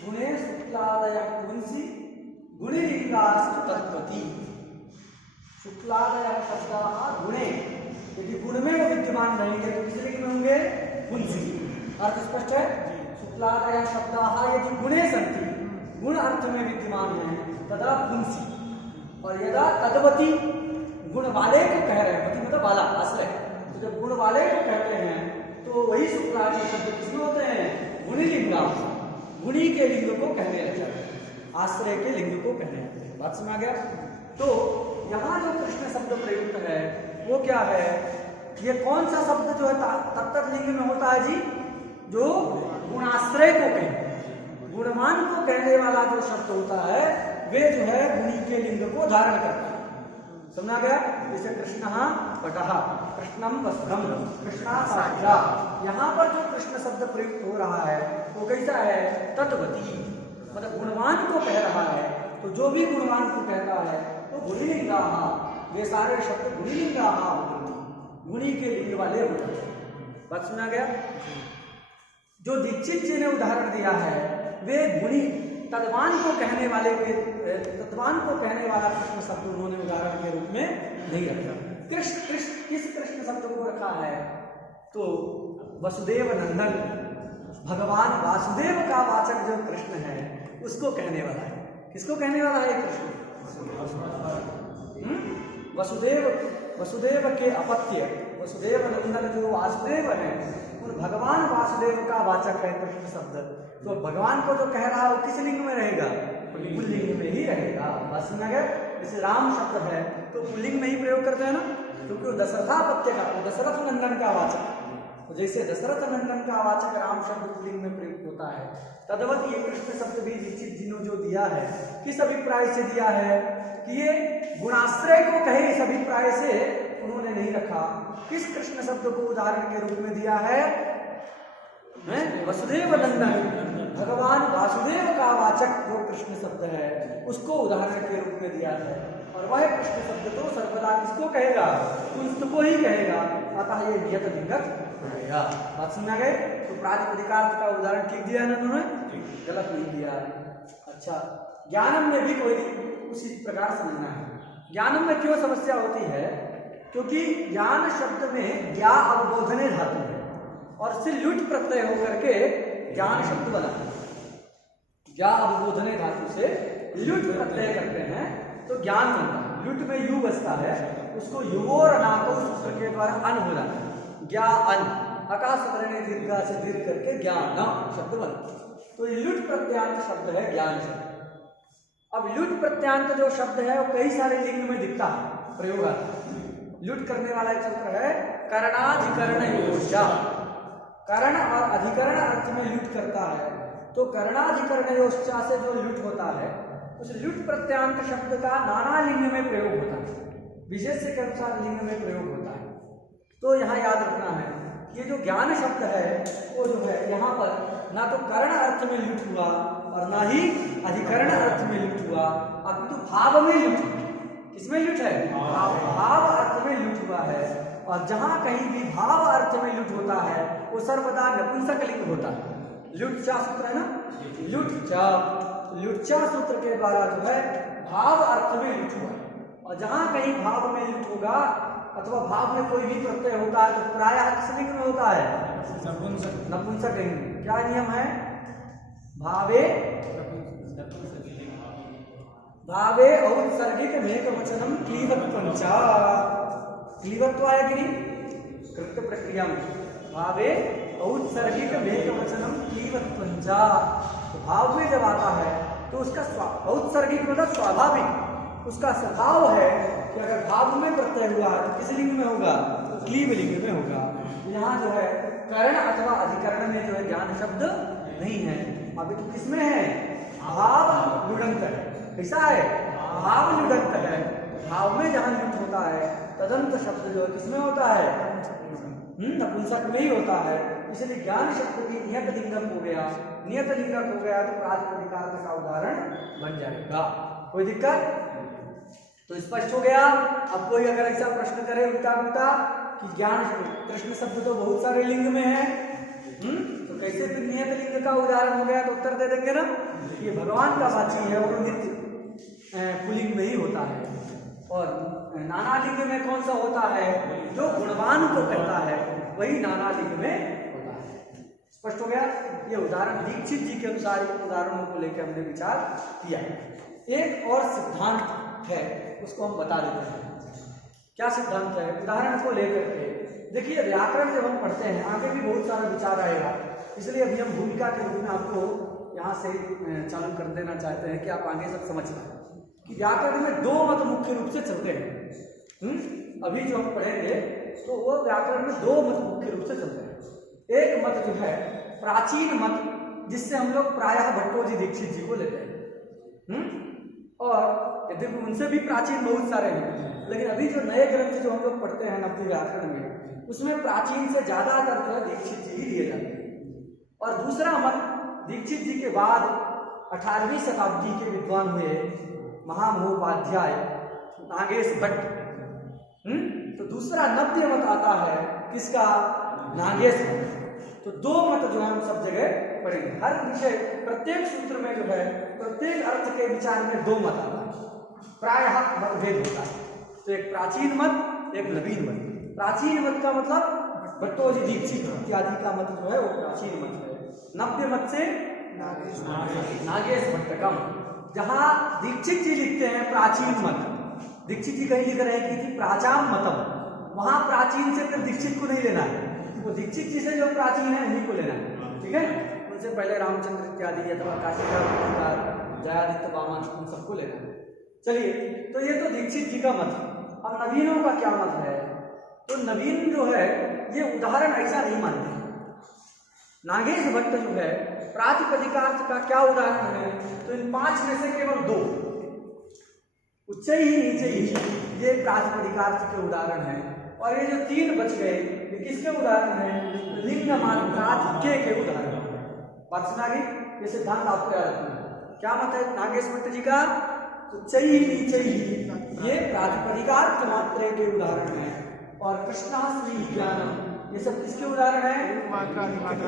गुणे शुक्लादय पुंसी गुणिलिंगास्तु तत्वती। शुक्लादय शब्दाः गुणे, यदि गुण में वो विद्यमान रहेंगे तो किस लिंग में होंगे? पुंसी। अर्थ स्पष्ट है? शुक्लादय शब्दाः यदि गुणे सन्ति, गुण अर्थ में विद्यमान है, तदा पुंसी। और यदा तद्वती, गुण वाले को कह रहे हैं, मति मतलब वाला, आश्रय, तो जब गुण वाले को कहते हैं तो वही शुक्लादि शब्द किसमें होते हैं? गुणिलिंगा, गुणी के लिंग को कहने लगते हैं, आश्रय के लिंग को कहने लगते हैं। बात सुना गया? तो यहाँ जो कृष्ण शब्द प्रयुक्त है वो क्या है? ये कौन सा शब्द जो है तत्त लिंग में होता है जी? जो गुणाश्रय को कहे, गुणवान को कहने वाला जो शब्द होता है वे जो है गुणी के लिंग को धारण करता है। समझा गया? जैसे कृष्ण पटः, कृष्णम वस्त्रम, कृष्णा साध्या। यहाँ पर जो कृष्ण शब्द प्रयुक्त हो रहा है वो कैसा है? तत्वती, मतलब गुणवान को कह रहा है। तो जो भी गुणवान को कहता है तो गुणिलिंगा, ये सारे शब्द गुणिलिंगा होते, गुणी के लिंग वाले होते हैं। बात सुना गया? जो दीक्षित जी ने उदाहरण दिया है वे गुणी तद्वान को कहने वाले के, तद्वान को कहने वाला कृष्ण शब्द उन्होंने उदाहरण के रूप में नहीं रखा। कृष्ण किस कृष्ण शब्द को रखा है? तो वसुदेव नंदन, भगवान वासुदेव का वाचक जो कृष्ण है उसको कहने वाला है। किसको कहने वाला है कृष्ण? वसुदेव के अपत्य वसुदेव नंदन जो वासुदेव है, उन भगवान वासुदेव का वाचक है कृष्ण शब्द। तो भगवान को जो कह रहा है वो किस लिंग में रहेगा? पुल्लिंग में ही रहेगा। बात सुना गया? जैसे राम शब्द है तो पुल्लिंग में ही प्रयोग करते हैं ना, क्योंकि वो दशरथापत्य का, दशरथ नंदन का वाचक। तो जैसे दशरथ नंदन का वाचक राम शब्द पुल्लिंग में प्रयुक्त होता है, तद्वत ये कृष्ण शब्द भी दीक्षित जी ने जो दिया है, किस अभिप्राय से दिया है कि ये गुणाश्रय को कहे, इस अभिप्राय से उन्होंने नहीं रखा। किस कृष्ण शब्द को उदाहरण के रूप में दिया है? वसुदेव नंदन, भगवान वासुदेव का वाचक जो कृष्ण शब्द है उसको उदाहरण के रूप में दिया है। और वह कृष्ण शब्द तो सर्वदा किसको कहेगा? उसको ही कहेगा, अतः ये नियत लिंगक रहेगा। बात सुनना गए? तो प्रातिपदिकार्थ का उदाहरण ठीक दिया ना उन्होंने? गलत नहीं दिया। अच्छा, ज्ञानम में भी कोई उसी प्रकार समझना है। ज्ञानम में क्यों समस्या होती है? क्योंकि ज्ञान शब्द में ज्ञा अवबोधने धातु है और से लुट प्रत्यय होकर के ज्ञान शब्द बना है। ज्ञा अवबोधने धातु से लुट प्रत्यय करते हैं तो ज्ञान बनता है। लुट में यू बसता है, उसको युवोर नाको सूत्र के द्वारा अन हो जाता है। ज्ञा अन, आकाश वर्णे दीर्घा से दीर्घ करके ज्ञान शब्द बनता है। तो ये लुट प्रत्यांत शब्द है ज्ञान शब्द। अब लुट प्रत्यांत जो शब्द है वो कई सारे लिंग में दिखता है, प्रयोग आता है। लुट करने वाला एक सूत्र है करणाधिकरण योषा। करण और अधिकरण अर्थ में लुट करता है, तो करणाधिकरण योषा से जो लुट होता है उस लुट प्रत्यांत शब्द का नाना लिंग में प्रयोग होता है, विशेष के अनुसार लिंग में प्रयोग होता है। तो यहाँ याद रखना है ये जो ज्ञान शब्द है वो जो है यहाँ पर ना तो करण अर्थ में लुट हुआ और ना ही अधिकरण अर्थ में लुट हुआ, अपितु भाव में लुट। किसमें लुट है? भाव अर्थ में लुट हुआ है। और जहां कहीं भी भाव अर्थ में लुट होता है वो सर्वदा नपुंसक लिंग होता है। लुटचा सूत्र है ना, लुटचा सूत्र के द्वारा जो है भाव अर्थ में लुट हुआ। और जहां कहीं भाव में लुट होगा अथवा भाव में कोई भी प्रत्यय होता है तो प्रायः किस लिंग में होता है? नपुंसक लिंग। क्या नियम है? भावे औत्सर्गिक मेकवचनम क्लीवत्वंच। क्लीवत्व आया कि नहीं कृत्य प्रक्रिया में? भावे औत्सर्गिक मेकवचनम क्लीवत्वंच। तो भाव में जब आता है तो उसका औत्सर्गिक मतलब स्वाभाविक उसका स्वभाव है कि अगर भाव में प्रत्यय हुआ है तो किस लिंग में होगा? तो क्लीव लिंग में होगा। यहाँ जो है करण अथवा अधिकरण में जो है ज्ञान शब्द नहीं है, अभी तो किसमें है? भाव लुडंत है। कैसा है? भाव लुडंत है। भाव में जहां लुट होता है तदंत शब्द जो है किसमें होता है? नपुंसक में ही होता है। इसलिए ज्ञान शब्द की नियत लिंगक हो गया, नियत लिंगक हो गया तो प्रातिपदिकार्थ का उदाहरण बन जाएगा। कोई दिक्कत? तो स्पष्ट हो गया। अब कोई अगर ऐसा प्रश्न करे उल्टा उल्टा कि ज्ञान कृष्ण शब्द तो बहुत सारे लिंग में है, तो कैसे फिर नियत लिंग का उदाहरण हो गया? तो उत्तर दे देंगे ना, ये भगवान का वाची है और नित्य पुलिंग में ही होता है। और नाना लिंग में कौन सा होता है? जो गुणवान को कहता है वही नाना लिंग में होता है। स्पष्ट हो गया। ये उदाहरण दीक्षित जी के अनुसार उदाहरणों को लेकर हमने विचार किया। एक और सिद्धांत है उसको हम बता देते हैं। क्या सिद्धांत है? उदाहरण को लेकर के देखिए, व्याकरण जब हम पढ़ते हैं आगे भी बहुत सारा विचार आएगा, इसलिए अभी हम भूमिका के रूप में आपको यहाँ से चालू कर देना चाहते हैं कि आप आगे सब समझ पाए कि व्याकरण में दो मत मुख्य रूप से चलते हैं। अभी जो हम पढ़ेंगे तो वो व्याकरण में दो मत मुख्य रूप से चलते हैं। एक मत जो है प्राचीन मत, जिससे हम लोग प्रायः भट्टोजी दीक्षित जी को लेते हैं, और यद्यपि उनसे भी प्राचीन बहुत सारे हैं, लेकिन अभी जो नए ग्रंथ जो हम लोग पढ़ते हैं नब्बे व्याकरण में उसमें प्राचीन से ज्यादातर जो है दीक्षित जी ही लिए जाते हैं। और दूसरा मत दीक्षित जी के बाद 18वीं शताब्दी के विद्वान हुए महामहोपाध्याय नागेश भट्ट, तो दूसरा नव्य मत आता है किसका? नागेश भट्ट। तो दो मत जो है हम सब जगह पढ़ेंगे। हर विषय प्रत्येक सूत्र में जो है प्रत्येक अर्थ के विचार में दो मत आता है, प्रायः मतभेद होता है। तो एक प्राचीन मत, एक नवीन मत। प्राचीन मत का मतलब भट्टोजी दीक्षित इत्यादि का मत जो है वो प्राचीन मत है। नव्य मत से नागेश भट्ट का मत। जहां दीक्षित जी लिखते हैं प्राचीन मत, दीक्षित जी कहीं लिख रहे हैं कि प्राचाम मतम, वहां प्राचीन से फिर दीक्षित को नहीं लेना है, वो दीक्षित जी से जो प्राचीन है उन्हीं को लेना है। ठीक है, उनसे पहले रामचंद्र इत्यादि अथवा काशिका जयादित्य वामन उन सबको लेना है। चलिए, तो ये तो दीक्षित जी का मत। अब नवीनों का क्या मत है? तो नवीन जो है ये उदाहरण ऐसा नहीं मानते। नागेश भट्ट जो है प्रातिपदिकार्थ का क्या उदाहरण है? तो इन पांच में से केवल दो, उच्च ही नीचे ही, ये प्रातिपदिकार्थ के उदाहरण हैं। और ये जो तीन बच गए ये किसके उदाहरण हैं? लिंग मात्राधिक्य के उदाहरण हैं। बात सुना गई? ये सिद्धांत आपको याद रखना है। क्या मत है नागेश भट्ट जी का? उच्च ही नीचे ही, ये प्रातिपदिकार्थ मात्रे के उदाहरण हैं। और कृष्णा श्री ज्ञानम, ये सब किसके उदाहरण है?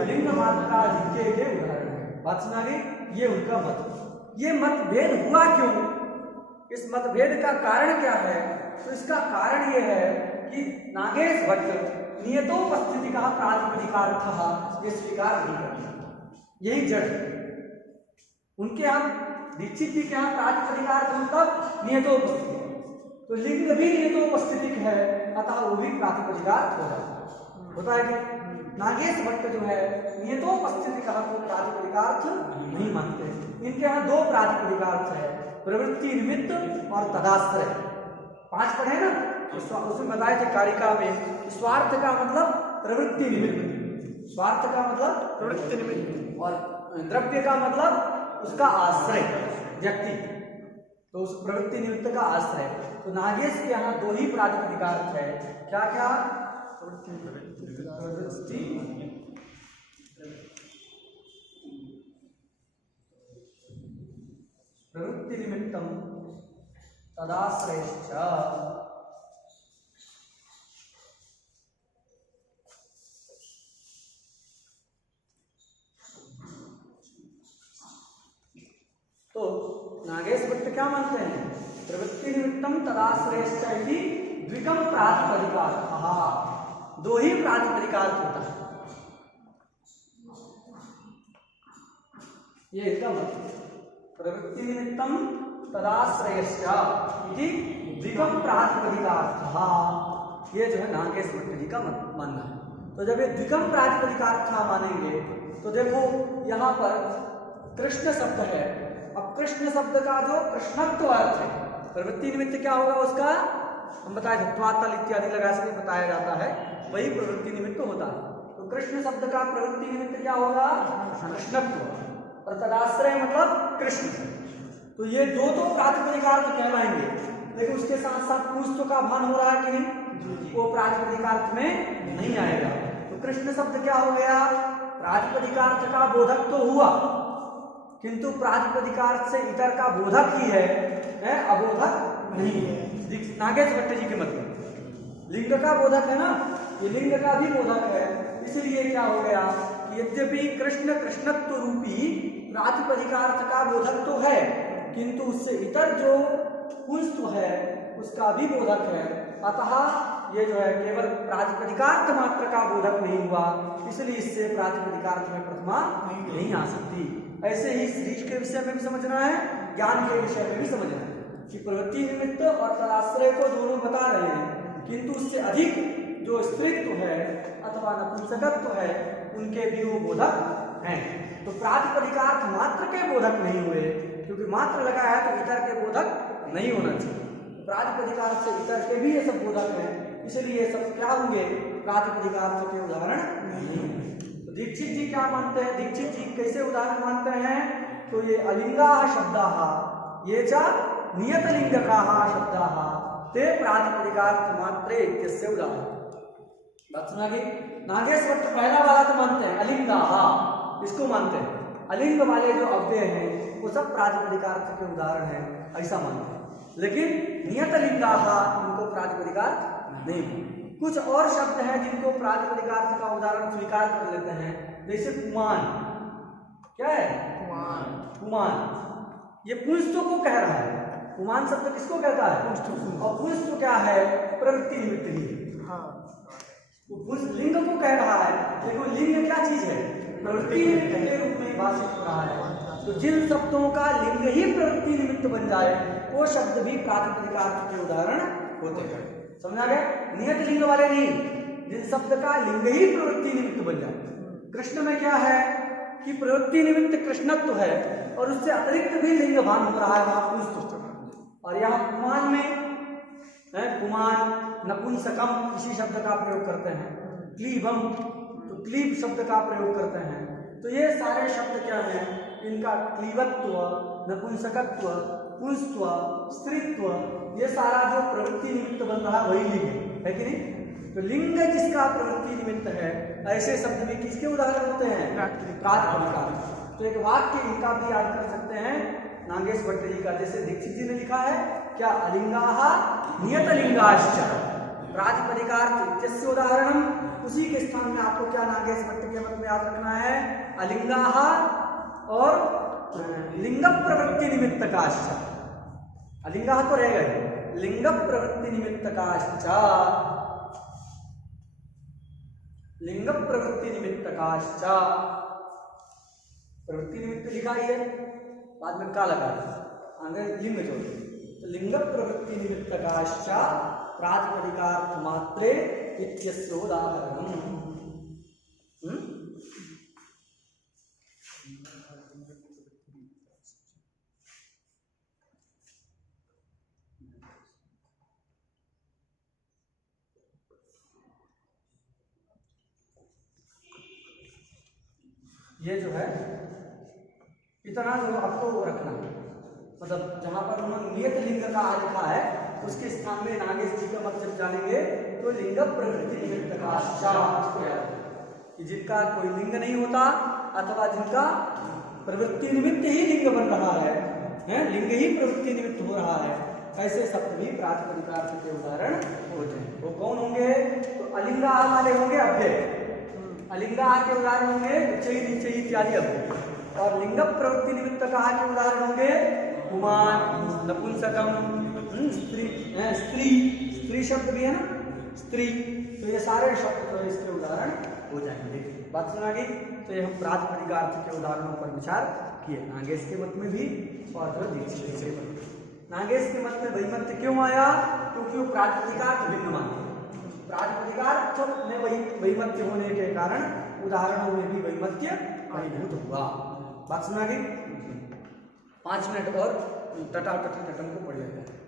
लिंग मात्राधिक्य के उदाहरण है। बात सुना गई? ये उनका मत। ये मतभेद हुआ क्यों? इस मतभेद का कारण क्या है? तो इसका कारण ये है कि नागेश भट्ट नियतोपस्थिति का प्रातिपदिकार्थ ये स्वीकार नहीं करते। यही जड़ है उनके यहाँ। दीक्षित जी के यहाँ प्रातिपदिकार्थ मतलब नियतोपस्थिति, तो लिंग भी नियतोपस्थितिक है, अतः वो भी प्रातिपदिकार्थ होता है कि नागेश भट्ट जो है नियतोपस्थिति कहा को प्रातिपदिकार्थ नहीं मानते। इनके यहाँ दो प्रातिपदिकार्थ है, प्रवृत्ति निमित्त और तदाश्रय। 5 पढ़े ना, उसमें बताए थे कारिका में, स्वार्थ का मतलब प्रवृत्ति निमित्त, स्वार्थ का मतलब प्रवृत्ति निमित्त, और द्रव्य का मतलब उसका आश्रय व्यक्ति, तो उस प्रवृत्ति निमित्त का आश्रय। तो नागेश के यहाँ 2 ही प्रातिपदिकार्थ है, क्या क्या? प्रवृत्ति निमित्तम तदाश्रयश्च। तो नागेश भट्ट क्या मानते हैं? प्रवृत्ति निमित्तम तदाश्रयश्च इति द्विगम प्रातिपदिकार्थ। 2 ही प्रातिपदिकार्थ होता है, ये इसका मतलब। प्रवृत्ति निमित्तम तदाश्रयश्च इति द्विगम प्रातिपदिकार्थ, ये जो है नागेश भट्ट जी का मानना है। तो जब ये द्विगम प्रातिपदिकार्थ मानेंगे तो देखो यहाँ पर कृष्ण शब्द है। अब कृष्ण शब्द का जो कृष्णत्व अर्थ है, प्रवृत्ति निमित्त क्या होगा उसका? हम बताए धत्वातल इत्यादि लगा से बताया जाता है, वही प्रवृत्ति निमित्त होता है। तो कृष्ण शब्द का प्रवृत्ति निमित्त क्या होगा? कृष्णत्व, और तदाश्रय मतलब कृष्ण। तो ये दो प्रातिपदिकार्थ कहलाएंगे, लेकिन उसके साथ साथ पुरुष का भान हो रहा है कि नहीं? वो प्रातिपदिकार्थ में नहीं आएगा। तो कृष्ण शब्द क्या हो गया? प्रातिपदिकार्थ का बोधक तो हुआ, किंतु प्रातिपदिकार्थ से इतर का बोधक ही है, अबोधक नहीं है। नागेश भट्ट जी के मतलब लिंग का बोधक है ना, ये लिंग का भी बोधक है। इसलिए क्या हो गया? यद्यपि कृष्ण कृष्णत्व रूपी प्रातिपदिकार्थ का बोधक तो है, किंतु उससे इतर जो पुंस्त्व है उसका भी बोधक है। अतः ये जो है केवल प्रातिपदिकार्थ मात्र का बोधक नहीं हुआ, इसलिए इससे प्रातिपदिकार्थ में प्रथमा नहीं आ सकती। ऐसे ही सृष्टि के विषय में भी समझना है, ज्ञान के विषय में भी समझना है कि प्रवृत्ति निमित्त और तदाश्रय को दोनों बता रहे हैं, किंतु उससे अधिक जो स्त्रीत्व है अथवा नपुंसकत्व है उनके भी वो बोधक हैं। तो प्रातिपदिकार्थ मात्र के बोधक नहीं हुए, क्योंकि मात्र लगा है तो इतर के बोधक नहीं होना चाहिए। प्रातिपदिकार्थ से इतर के भी ये सब बोधक हैं, इसलिए ये सब क्या होंगे? प्रातिपदिकार्थ के उदाहरण नहीं होंगे। तो दीक्षित जी क्या मानते हैं? दीक्षित जी कैसे उदाहरण मानते हैं? तो ये अलिंगा शब्दाः ये च नियतलिंगकाः शब्दाः ते प्रातिपदिकार्थ मात्रे इत्यस्य उदाहरण। बात सुना गई? नागेश भट्ट पहला वाला तो मानते हैं अलिंगाः, इसको मानते हैं। अलिंग वाले जो अव्यय हैं वो सब प्रातिपदिकार्थ के उदाहरण हैं, ऐसा मानते हैं। लेकिन नियतलिंगाः इनको प्रातिपदिकार्थ नहीं। कुछ और शब्द हैं जिनको प्रातिपदिकार्थ का उदाहरण स्वीकार कर लेते हैं, जैसे पुमान। क्या है? पुमान। ये पुंस्त्व को कह रहा है। पुमान शब्द किसको कहता है? और पुंस्त्व क्या है? प्रवृत्ति निमित्त ही। वो लिंग को कह रहा है, लेकिन लिंग क्या चीज है? प्रवृत्ति निमित्त के रूप में भाषित हो रहा है। तो जिन शब्दों का लिंग ही प्रवृत्ति निमित्त बन जाए वो शब्द भी प्रातिपदिकार्थ के उदाहरण होते हैं। समझा गया? नियत लिंग वाले नहीं, जिन शब्द का लिंग ही प्रवृत्ति निमित्त बन जाए। कृष्ण में क्या है कि प्रवृत्ति निमित्त कृष्णत्व है और उससे अतिरिक्त भी लिंग भान हो रहा है वहां पुंस्त्व। और यहाँ पुमान में पुमान नपुंसकम इसी शब्द का प्रयोग करते हैं। क्लीबम तो क्लीब शब्द का प्रयोग करते हैं। तो ये सारे शब्द क्या हैं? इनका क्लीबत्व, नपुंसकत्व, पुंस्त्व, स्त्रीत्व, ये सारा जो प्रवृत्ति निमित्त बन रहा है वही लिंग है कि नहीं? तो लिंग जिसका प्रवृत्ति निमित्त है ऐसे शब्द भी किसके उदाहरण होते हैं? प्रातिपदिकार्थ। तो एक वाक्य इनका भी याद कर सकते हैं नागेश भट्ट जी का, जैसे दीक्षित जी ने लिखा है क्या? अलिंगाः नियतलिंगाश्च प्रातिपदिकार्थ इत्यस्य उदाहरणम। उसी के स्थान में आपको क्या नागेश भट्ट के मत में याद रखना है? अलिंगाः और लिंग प्रवृत्ति निमित्तकाश्च। अलिंगाः तो रहेगा ही, लिंग प्रवृत्ति निमित्तकाश्च, लिंग प्रवृत्ति निमित्तकाश्च। प्रवृत्ति निमित्त लिखा ही है, बाद में का लगा आगे लिंग जोड़। तो लिंग प्रवृत्ति निमित्तकाश्च प्रातिपदिकार्थ मात्रे इत्यस्य उदाहरणम्। ये जो है इतना जो आपको रखना, मतलब जहाँ पर उन्होंने नियत लिंग का लिखा है उसके स्थान में नागेश जी का मत जब जानेंगे तो लिंग प्रवृत्ति निमित्त का, कि जिनका कोई लिंग नहीं होता अथवा जिनका प्रवृत्ति निमित्त ही लिंग बन रहा है, लिंग ही प्रवृत्ति निमित्त हो रहा है, ऐसे सप्तमी प्रातिपदिकार्थ के उदाहरण होते हैं। वो कौन होंगे? तो अलिंगा वाले होंगे अव्यय, अलिंगा के उदाहरण होंगे निश्चयी निश्चयी इत्यादि अव्यय, और लिंग प्रवृत्ति निमित्त कहा के उदाहरण होंगे पुमान, नपुंसकम, स्त्री, स्त्री, स्त्री शब्द भी है ना, स्त्री, तो ये सारे शब्द तो इसके उदाहरण हो जाएंगे। बात सुना गई? तो ये हम प्रातिपदिकार्थ के उदाहरणों पर विचार किए, नागेश के मत में भी और जो दीक्षित के मत में। नागेश के मत में वैमत्य क्यों आया? क्योंकि वो प्रातिपदिकार्थ भिन्न मानते हैं, प्रातिपदिकार्थ में वैमत्य होने के कारण उदाहरणों में भी वैमत्य अभिभूत हुआ। बात सुना गई? 5 मिनट और टटाटटी टटम को पढ़ लेते हैं।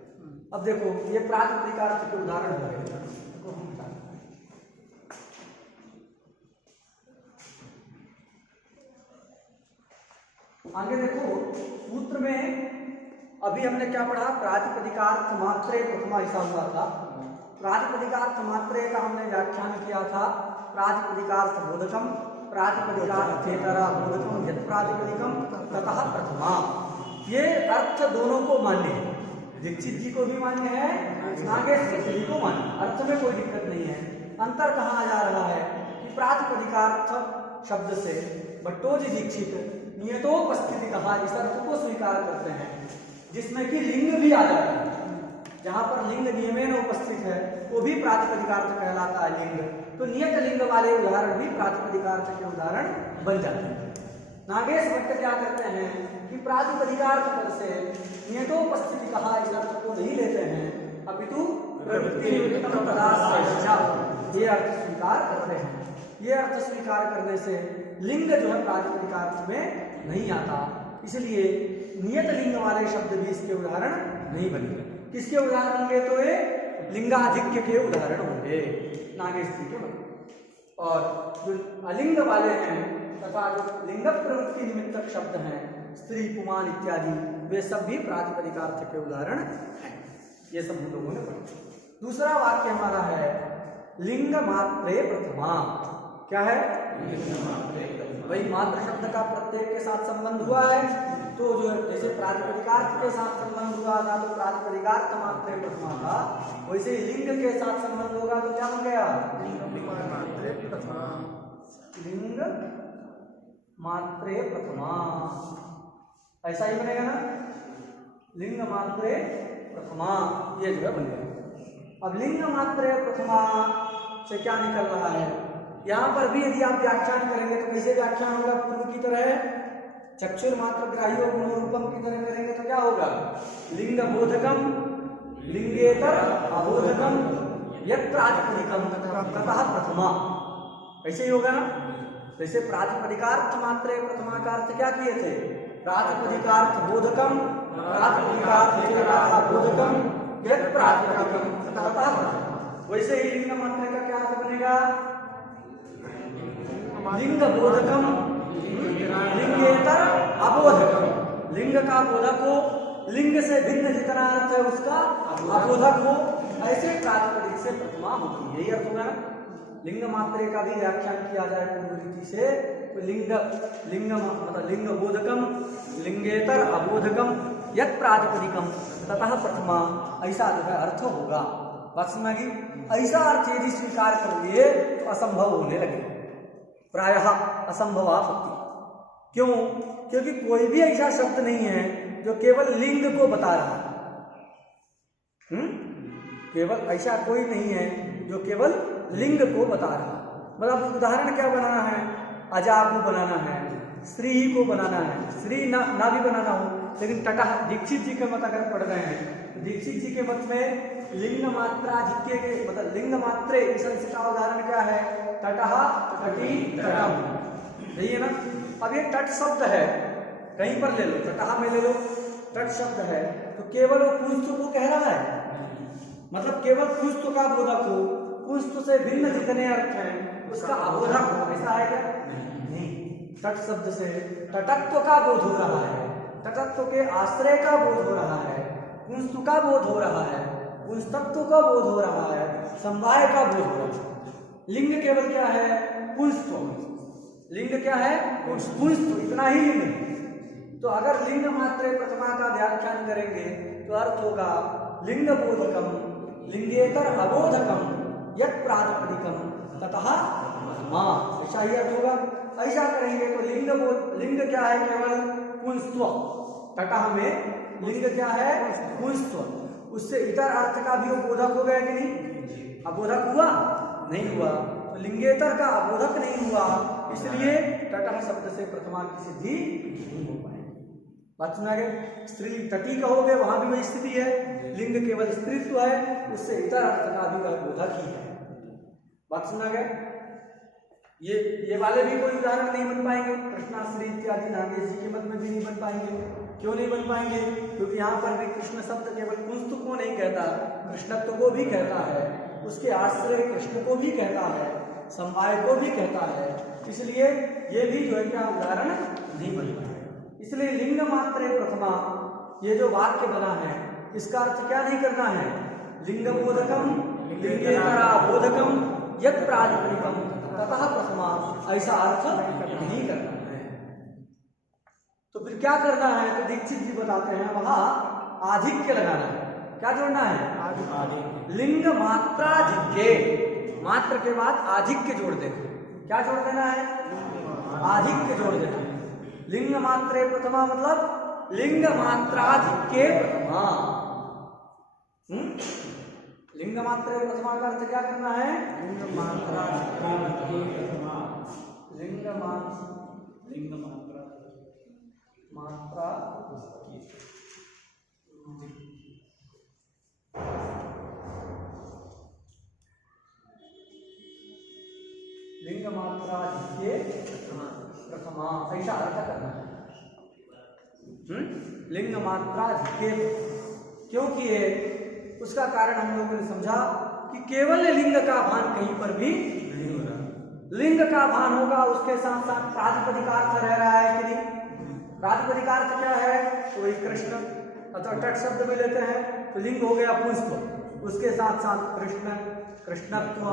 अब देखो ये प्रातिपदिकार्थ के उदाहरण हो गए, आगे देखो सूत्र में अभी हमने क्या पढ़ा? प्रातिपदिकार्थ मात्रे प्रथमा ऐसा हुआ था। प्रातिपदिकार्थ मात्रे का हमने व्याख्यान किया था, प्रातिपदिकार्थ बोधकम, प्रातिपदिकार्थेतरा बोधकम, यत् प्रातिपदिकम ततः प्रथमा। ये अर्थ दोनों को मान्य है, दीक्षित जी को भी मान्य है, नागेश जी को मान्य, अर्थ में कोई दिक्कत नहीं है। अंतर कहा जा रहा है कि प्रातिपदिकार्थ शब्द से भट्टोजी दीक्षित नियतोपस्थिति कहा इस अर्थ को स्वीकार करते हैं जिसमें कि लिंग भी आ जाता है, जहां पर लिंग नियमेन उपस्थित है वो भी प्रातिपदिकार्थ कहलाता है लिंग, तो नियत लिंग वाले उदाहरण भी प्रातिपदिकार्थ के उदाहरण बन जाते हैं। नागेश भट्ट क्या करते हैं कि प्रातिपदिकार्थ पर से नियतोपस्थिति कहा इस अर्थ को नहीं लेते हैं, अपितु प्रवृत्ति निमित्तम पदार्थ ये अर्थ स्वीकार करते हैं। ये अर्थ स्वीकार करने से लिंग जो है प्रातिपदिकार्थ में नहीं आता, इसलिए नियत लिंग वाले शब्द भी इसके उदाहरण नहीं बनेंगे। किसके उदाहरण होंगे? तो ये लिंगाधिक्य के उदाहरण होंगे नागेश जी के मत। और जो अलिंग वाले हैं तथा जो लिंग प्रवृत्ति निमित्तक शब्द हैं स्त्री, पुमान इत्यादि, वे सब भी प्रातिपदिकार्थ के उदाहरण हैं। ये सब हम लोगों ने पढ़ा। दूसरा वाक्य हमारा है लिंग मात्रे प्रथमा। क्या है? वही मात्र शब्द का प्रत्यय के साथ संबंध हुआ है, तो जो जैसे प्रातिपदिकार्थ के साथ संबंध हुआ था तो प्रातिपदिकार्थ मात्रे प्रथमा था, वैसे ही लिंग के साथ संबंध होगा तो क्या बन गया? लिंग मात्रे प्रथमा, ऐसा ही बनेगा ना, लिंग मात्रे प्रथमा, ये जो है बन गया। अब लिंग मात्रे प्रथमा से क्या निकल रहा है? यहाँ पर भी यदि आप व्याख्यान करेंगे तो कैसे व्याख्यान होगा? पूर्व की तरह चक्षुर मात्र ग्राह्यो गुणरूपम की तरह करेंगे तो क्या होगा? लिंग बोधकम लिंगेतर अबोधकम यत् प्रातिपदिकम ततः प्रथमा, ऐसे ही होगा ना। जैसे प्रातिपदिकार्थ मात्रे प्रथमा का अर्थ क्या किए थे? प्रातिपदिकार्थ बोधकम, प्रातिपदिकार्थ अबोधकम यत् प्रातिपदिकम ततः प्रथमा, वैसे ही लिंग मात्रे का क्या अर्थ बनेगा? लिंग बोधकम लिंगेतर अबोधकम, लिंग का बोधक हो, लिंग से भिन्न जितना अर्थ है उसका अबोधक हो, ऐसे प्रातिपदिक से प्रथमा होती है। यही अर्थ होगा ना। लिंग मात्रे का भी व्याख्यान किया जाए पूर्व रीति से तो लिंग मतलब लिंग बोधकम लिंगेतर अबोधकम यत् प्रातिपदिकम ततः प्रथमा, ऐसा जो है अर्थ होगा। बात सुना कि ऐसा अर्थ यदि स्वीकार कर लिए तो असंभव होने लगे, प्रायः असंभवापत्ति। क्यों? क्योंकि कोई भी ऐसा शब्द नहीं है जो केवल लिंग को बता रहा है। केवल ऐसा कोई नहीं है जो केवल लिंग को बता रहा है। मतलब उदाहरण क्या बनाना है? अजा को बनाना है, स्त्री को बनाना है, स्त्री ना भी बनाना हो, लेकिन टटा दीक्षित जी के मत अगर पढ़ रहे हैं तो दीक्षित जी के मत में लिंग मात्राधिक्य के मतलब लिंग मात्रे इस अंश का उदाहरण क्या है? तटः तटी तटम, यही है ना। अब ये तट शब्द है, कहीं पर ले लो, तटः में ले लो, तट शब्द है तो केवल वो पुंस्त को कह रहा है, मतलब केवल पुंस्त का बोधक हो, पुंस्त से भिन्न जितने अर्थ हैं उसका अबोधक हो, ऐसा है क्या? नहीं। तट शब्द से तटत्व का बोध हो रहा है, तटत्व के आश्रय का बोध हो रहा है, पुंस्तु का बोध हो रहा है, पुंस्तत्व का बोध हो रहा है, समवाय का बोध हो रहा है। लिंग केवल क्या है? पुंस्तव। लिंग क्या है? पुंस्तव, इतना ही लिंग है। तो अगर लिंग मात्रे प्रथमा का व्याख्यान करेंगे तो अर्थ होगा लिंग बोधकम लिंगेतर अबोधकम यत् प्रातिपदिकम ततः मां, ऐसा ही अर्थ होगा। ऐसा करेंगे तो लिंग क्या है? केवल पुंस्त्व। तटः में लिंग क्या है? पुंस्त्व। उससे इतर अर्थ का भी वो बोधक हो गया कि नहीं? अबोधक हुआ? नहीं हुआ। तो लिंगेतर का अबोधक नहीं हुआ, इसलिए तटः शब्द से प्रथमा की सिद्धि नहीं हो पाएगी। बात सुना गया? स्त्री तटी कहोगे वहां भी वही स्थिति है, लिंग केवल स्त्रीत्व है, उससे इतर अर्थ का भी वह बोधक ही है। बात सुना गया? ये वाले भी कोई उदाहरण नहीं बन पाएंगे, कृष्णाश्री इत्यादि नागेश जी के मत में भी नहीं बन पाएंगे। क्यों नहीं बन पाएंगे? क्योंकि यहाँ पर भी कृष्ण शब्द केवल पुंस्तु को नहीं कहता, कृष्णत्व को भी कहता है, उसके आश्रय कृष्ण को भी कहता है, समवाय को भी कहता है, इसलिए ये भी जो है क्या उदाहरण नहीं बन पाएगा। इसलिए लिंग मात्रे प्रथमा ये जो वाक्य बना है इसका अर्थ क्या नहीं करना है? लिंग बोधकम लिंगेतरा बोधकम यत् प्रातिपदिकम ततः प्रथमा, ऐसा अर्थ नहीं करना है। तो फिर क्या करना है? तो दीक्षित जी बताते हैं वहां आधिक्य लगाना है। क्या जोड़ना है? लिंग मात्राधिक्य, मात्र के बाद आधिक्य जोड़ देना। क्या जोड़ देना है? आधिक्य जोड़ देना है। लिंग मात्रे प्रथमा मतलब लिंग मात्राधिक्य प्रथमा। लिंग मात्रे प्रथमा का अर्थ क्या करना है? लिंग मात्राधिक्य प्रथमा। लिंग मात्रा लिंग मात्राधिक्य प्रथमा, ऐसा अर्थ करना है। लिंग मात्राधिक्य क्यों किए? उसका कारण हम लोगों ने समझा कि केवल लिंग का भान कहीं पर भी नहीं हो रहा। लिंग का भान होगा, उसके साथ साथ प्रातिपदिकार्थ रह रहा है कि नहीं? प्रातिपदिकार्थ क्या है? तो वही कृष्ण, अथवा टट शब्द में लेते हैं तो लिंग हो गया पुंस्त्व, उसके साथ साथ कृष्ण, कृष्णत्व,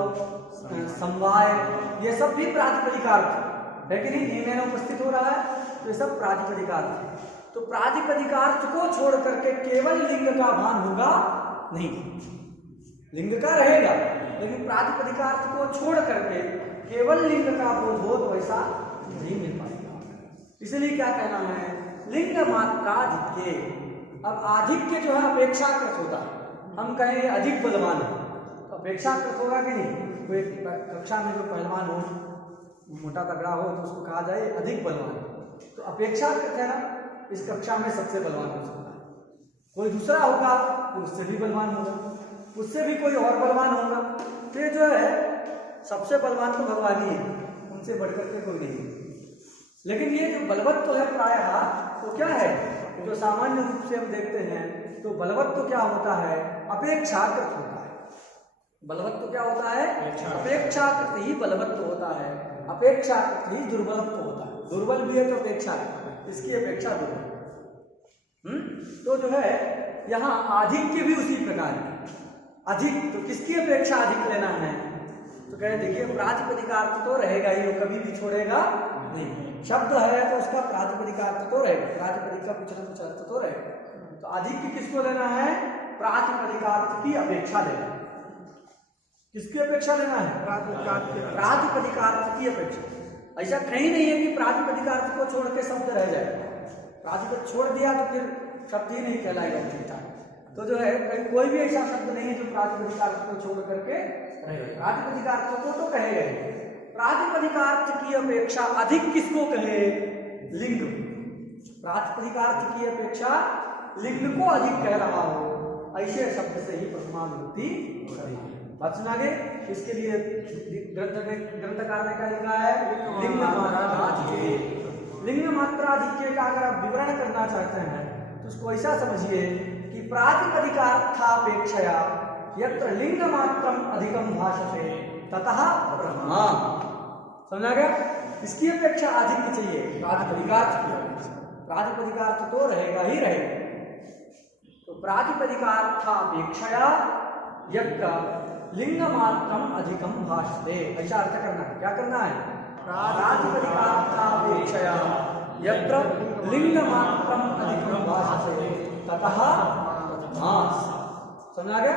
समवाय, ये सब भी प्रातिपदिकार्थ है कि नहीं? इनमें उपस्थित हो रहा है, तो ये सब प्रातिपदिकार्थ है। तो प्रातिपदिकार्थ को छोड़ करके केवल लिंग का भान होगा नहीं, लिंग का रहेगा, लेकिन प्रातिपदिकार्थ को छोड़ करके केवल लिंग का बोध हो तो ऐसा नहीं मिल पाएगा। इसलिए क्या कहना है? लिंग मात्राधिक्य। अब आधिक्य जो है अपेक्षाकृत होता है। हम कहें अधिक बलवान है तो अपेक्षाकृत होगा कि नहीं? कोई कक्षा में जो पहलवान हो, मोटा तगड़ा हो, तो उसको कहा जाए अधिक बलवान, तो अपेक्षाकृत है ना, इस कक्षा में सबसे बलवान हो सकता है। कोई दूसरा होगा तो उससे भी बलवान होगा, उससे भी कोई और बलवान होगा, तो ये जो है सबसे बलवान तो भगवान ही है, उनसे बढ़कर के कोई नहीं। लेकिन ये जो बलवत्व है प्रायः तो क्या है? जो सामान्य रूप से हम देखते हैं तो बलवत्व क्या होता है? अपेक्षाकृत होता है। बलवत्व क्या होता है? अपेक्षाकृत ही बलवत्व होता है, अपेक्षाकृत ही दुर्बलत्व होता है। दुर्बल भी है तो अपेक्षा, इसकी अपेक्षा दुर्बल। तो जो है यहाँ आधिक्य भी उसी प्रकार है। अधिक तो किसकी अपेक्षा अधिक लेना है? तो कहे देखिए प्रातिपदिकार्थ तो रहेगा ही, वो कभी भी छोड़ेगा नहीं। शब्द है तो उसका प्रातिपदिकार्थ तो रहेगा, प्रातिपदिक का कुछ न कुछ अर्थ तो रहेगा। तो अधिक किसको लेना है? प्रातिपदिकार्थ की अपेक्षा लेना है। किसकी अपेक्षा लेना है? प्रातिपदिकार्थ की अपेक्षा। ऐसा कहीं नहीं है कि प्रातिपदिकार्थ को छोड़ के शब्द रह जाए। प्रातिपदिक छोड़ दिया तो फिर शब्द ही नहीं कहलाएगा चिंता। तो जो है कोई भी ऐसा शब्द नहीं है जो प्रातिपदिकार्थ को छोड़ करके रहेगा। प्रातिपदिकार्थ को तो कहेगा ही। प्रातिपदिकार्थ की अपेक्षा अधिक किसको कहे? लिंग। प्रातिपदिकार्थ की अपेक्षा लिंग को अधिक कह रहा हो, ऐसे शब्द से ही प्रथमा विभक्ति करेगी। बात सुना गए? इसके लिए ग्रंथकार ने क्या लिखा है? लिंग मात्राधिक्य। लिंग मात्राधिक्य का अगर आप विवरण करना चाहते हैं तो उसको ऐसा समझिए कि प्रातिपदिकार्थापेक्षया यत्र लिंग मात्रम अधिकम भाषते ततः प्रथमा। समझा गया? इसकी अपेक्षा आधिक्य चाहिए प्रातिपदिकार्थ की अपेक्षा। प्रातिपदिकार्थ तो रहेगा ही रहेगा। तो प्रातिपदिकार्थापेक्षया यत्र लिंग मात्रम अधिकम भाषते, ऐसा अर्थ करना है। क्या करना है? प्रातिपदिकार्थापेक्षया यत्र लिंग मात्रम अधिकम भाषते ततः प्रथमास्। समझा गया?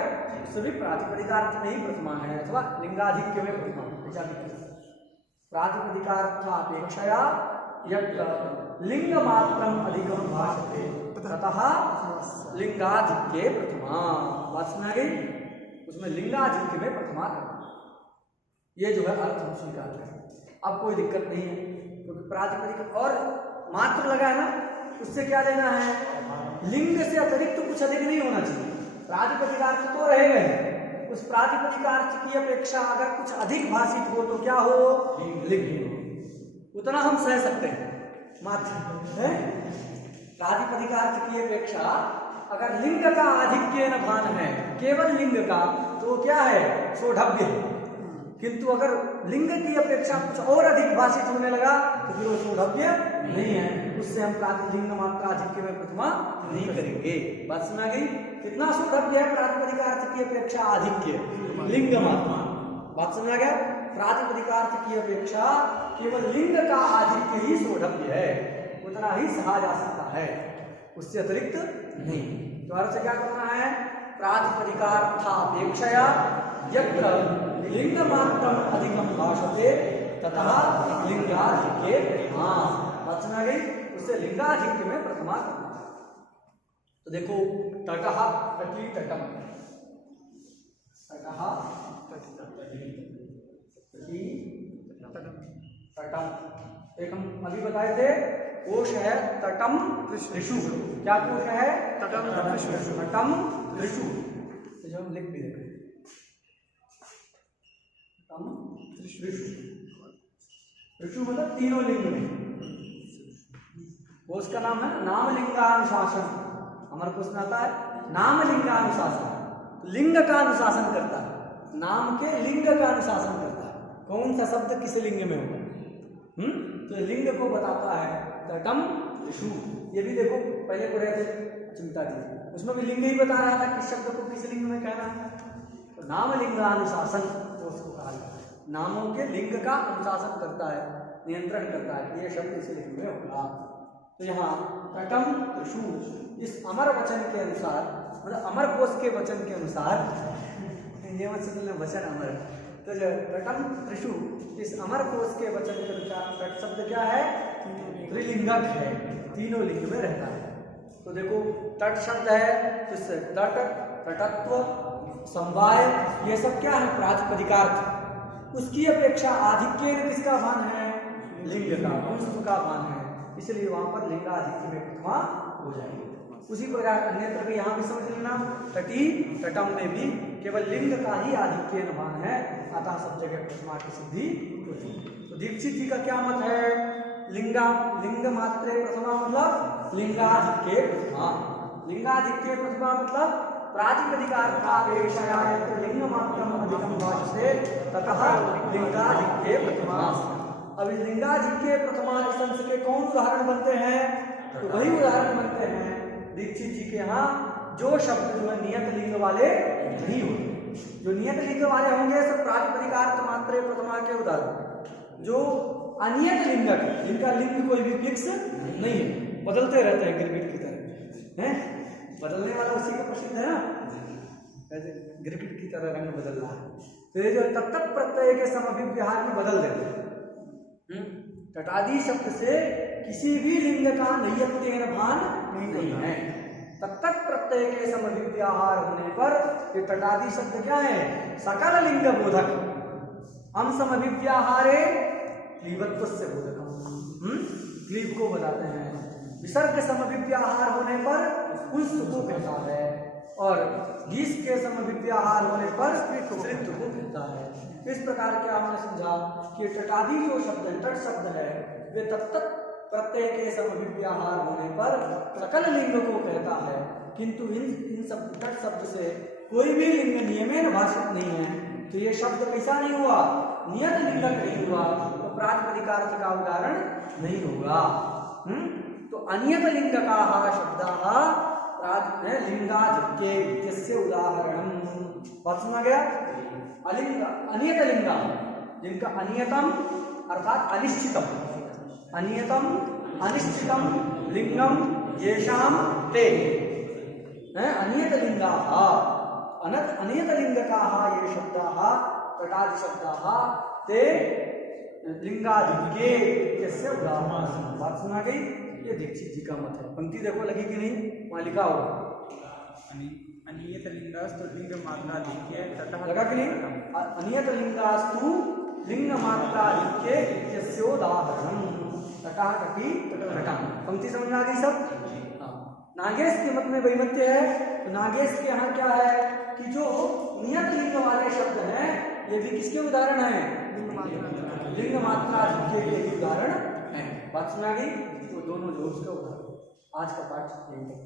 सभी प्रातिपदिकार्थ में ही प्रथमा है अथवा लिंगाधिक्य में प्रथमा है, ऐसा लिखा है। प्रातिपदिकार्थापेक्षया यत्र लिंग मात्रम अधिकम भाषते ततः लिंगाधिक्ये प्रथमा। बात सुना गई? उसमें लिंगाधिक्य में प्रथमा करना, ये जो है अर्थ हम स्वीकार करें। अब कोई दिक्कत नहीं है, क्योंकि प्रातिपदिक और मात्र लगा है ना, उससे क्या लेना है? लिंग से अतिरिक्त कुछ अधिक नहीं होना चाहिए। प्रातिपदिकार्थ तो रहेगा ही, उस प्रातिपदिकार्थ की अपेक्षा अगर कुछ अधिक भाषित हो तो क्या हो? लिंग। उतना हम सह सकते हैं मात्र है। प्रातिपदिकार्थ की अपेक्षा अगर लिंग का आधिक्य न भान है, केवल लिंग का, तो क्या है? सोढ़व्य है। किंतु अगर लिंग की अपेक्षा कुछ और अधिक भाषित होने लगा तो फिर वो सोढ़व्य नहीं है, उससे हम प्रातिलिंग मात्राधिक्य में प्रथमा नहीं करेंगे। बात सुना गई? कितना सोढ़व्य है प्रातिपदिकार्थ की अपेक्षा आधिक्य? लिंग मात्रा। बात समझा गया? प्रातिपदिकार्थ की अपेक्षा केवल लिंग का आधिक्य ही सोढ़व्य है, उतना ही सहा जा सकता है, उससे अतिरिक्त नहीं। तो अर्थ क्या करना है? प्रातिपदिकार्थापेक्षया यत्र लिंग मात्रम अधिकम भाषते ततः लिंगाधिक्ये प्रथमा। बात समझ गई? उससे लिंगाधिक्य में प्रथमा करना। तो देखो, तटः तटी तटम, तटः तटी तटम। एक हम अभी बताए थे कोश है तटम त्रिषु। क्या कोश है? तटम त्रिषु। जो हम लिख भी देते हैं त्रिषु मतलब तीनों लिंग में। वो उसका नाम है नाम लिंगानुशासन। हमारे कोश में आता है नाम लिंगानुशासन। लिंग का अनुशासन करता है, नाम के लिंग का अनुशासन करता है। कौन सा शब्द किस लिंग में होगा? तो लिंग को बताता है तटम त्रिषु। ये भी देखो पहले पढ़े थे चिंता जी, उसमें भी लिंग ही बता रहा था किस शब्द को किस लिंग में कहना है। तो नाम लिंगानुशासन तो उसको कहा जाता है, नामों के लिंग का अनुशासन करता है, नियंत्रण करता है कि ये शब्द इस लिंग में होगा। तो यहाँ तटम त्रिषु इस अमर वचन के अनुसार, मतलब अमर कोश के वचन के अनुसार, ये वचन अमर, तो जो तटम त्रिषु इस अमर कोश के वचन के अनुसार तट शब्द क्या है? त्रिलिंगक है, तीनों लिंग में रहता है। तो देखो तट शब्द है, तो तट, तटत्व, समवाय, ये सब क्या है? प्रातिपदिकार्थ। उसकी अपेक्षा आधिक्य किसका भान है? लिंग का, वंश का भान है, इसलिए वहां पर लिंगाधिक्य में प्रथमा हो जाएगी। उसी प्रकार अन्यत्र भी यहाँ भी समझ लेना, तटी तटम में भी केवल लिंग का ही आधिक्य भान है, अतः सब जगह प्रथमा की सिद्धि होती है। तो दीक्षित जी का क्या मत है? लिंग मात्रे प्रथमा मतलब लिंगाधिक्य प्रथमा। लिंगाधिक्य प्रथमा मतलब प्रातिपदिकार्थापेक्षया यत्र लिंग मात्रम अधिकम भाषते ततः लिंगाधिक्य प्रथमा। अब लिंगाधिक्य प्रथमा अंश के कौन उदाहरण बनते हैं? तो वही उदाहरण बनते हैं दीक्षित जी के यहाँ जो शब्द जो है नियत लिंग वाले नहीं होते। जो नियत लिंग वाले होंगे सब प्रातिपदिकार्थ मात्रे प्रथमा के उदाहरण। जो अनियत लिंगक, जिनका लिंग कोई भी फिक्स नहीं है, बदलते रहते हैं गिरगिट की तरह, हैं? बदलने वाला उसी का प्रसिद्ध है ना, गिरगिट की तरह रंग बदल रहा है। तो ये जो तत्त प्रत्यय के समभिव्याहार में बदल देते हैं। तटादि शब्द से किसी भी लिंग का नैयत्तेन भान नहीं है। तत्त प्रत्यय के समभिव्याहार होने पर ये तटादि शब्द क्या है? सकल लिंग बोधक। हम समभिव्याहारे क्लीबत्वस्य बोधकम, क्लीब को बताते हैं। विसर्ग समभिव्याहार होने पर पुंस को कहता है, और गीस के समभिव्याहार होने पर श्रित्व को कहता है। इस प्रकार क्या हमने समझा कि तटादि जो शब्द है, तट शब्द है, वे तत्त प्रत्यय के समभिव्याहार होने पर सकल लिंग को कहता है, किंतु इन सब तट शब्द से कोई भी लिंग नियमेन भाषित नहीं है। तो ये शब्द कैसा नहीं हुआ? नियत लिंगक नहीं हुआ तो प्रातिपदिकार्थ का उदाहरण नहीं होगा। तो अनियत लिंगकाः शब्दाः लिंगाधिक्ये इत्यस्य उदाहरणं। बात सुना गया? अलिंग अनियत लिंगा, जिनका अनियतम अर्थात अनिश्चितम, अनियतम अनिश्चितम लिंगम येषाम ते अनियत लिंगाः अनियत लिंगकाः ये शब्दाः कटादि शब्दाः ते लिंगाधिक्ये इत्यस्य उदाहरणं। बात सुना गई? ये दीक्षित जी का मत है। पंक्ति देखो लगी कि नहीं? वहाँ लिखा होगा अनियत लिंगास्तु लिंग मात्राधिक्ये ततः लगा कि नहीं? अनियत लिंगास्तु लिंग मात्राधिक्ये इत्यस्योदाहरणं। तटः कटी तटः। पंक्ति समझ में आ गई सब? हाँ। नागेश के मत में वैमत्य है। तो नागेश के यहाँ क्या है कि जो नियत लिंग वाले शब्द हैं ये भी किसके उदाहरण है? लिंग मात्राधिक्य के उदाहरण है। बात सुना गई? तो दोनों जो उसका उदाहरण। आज का पाठ यही है।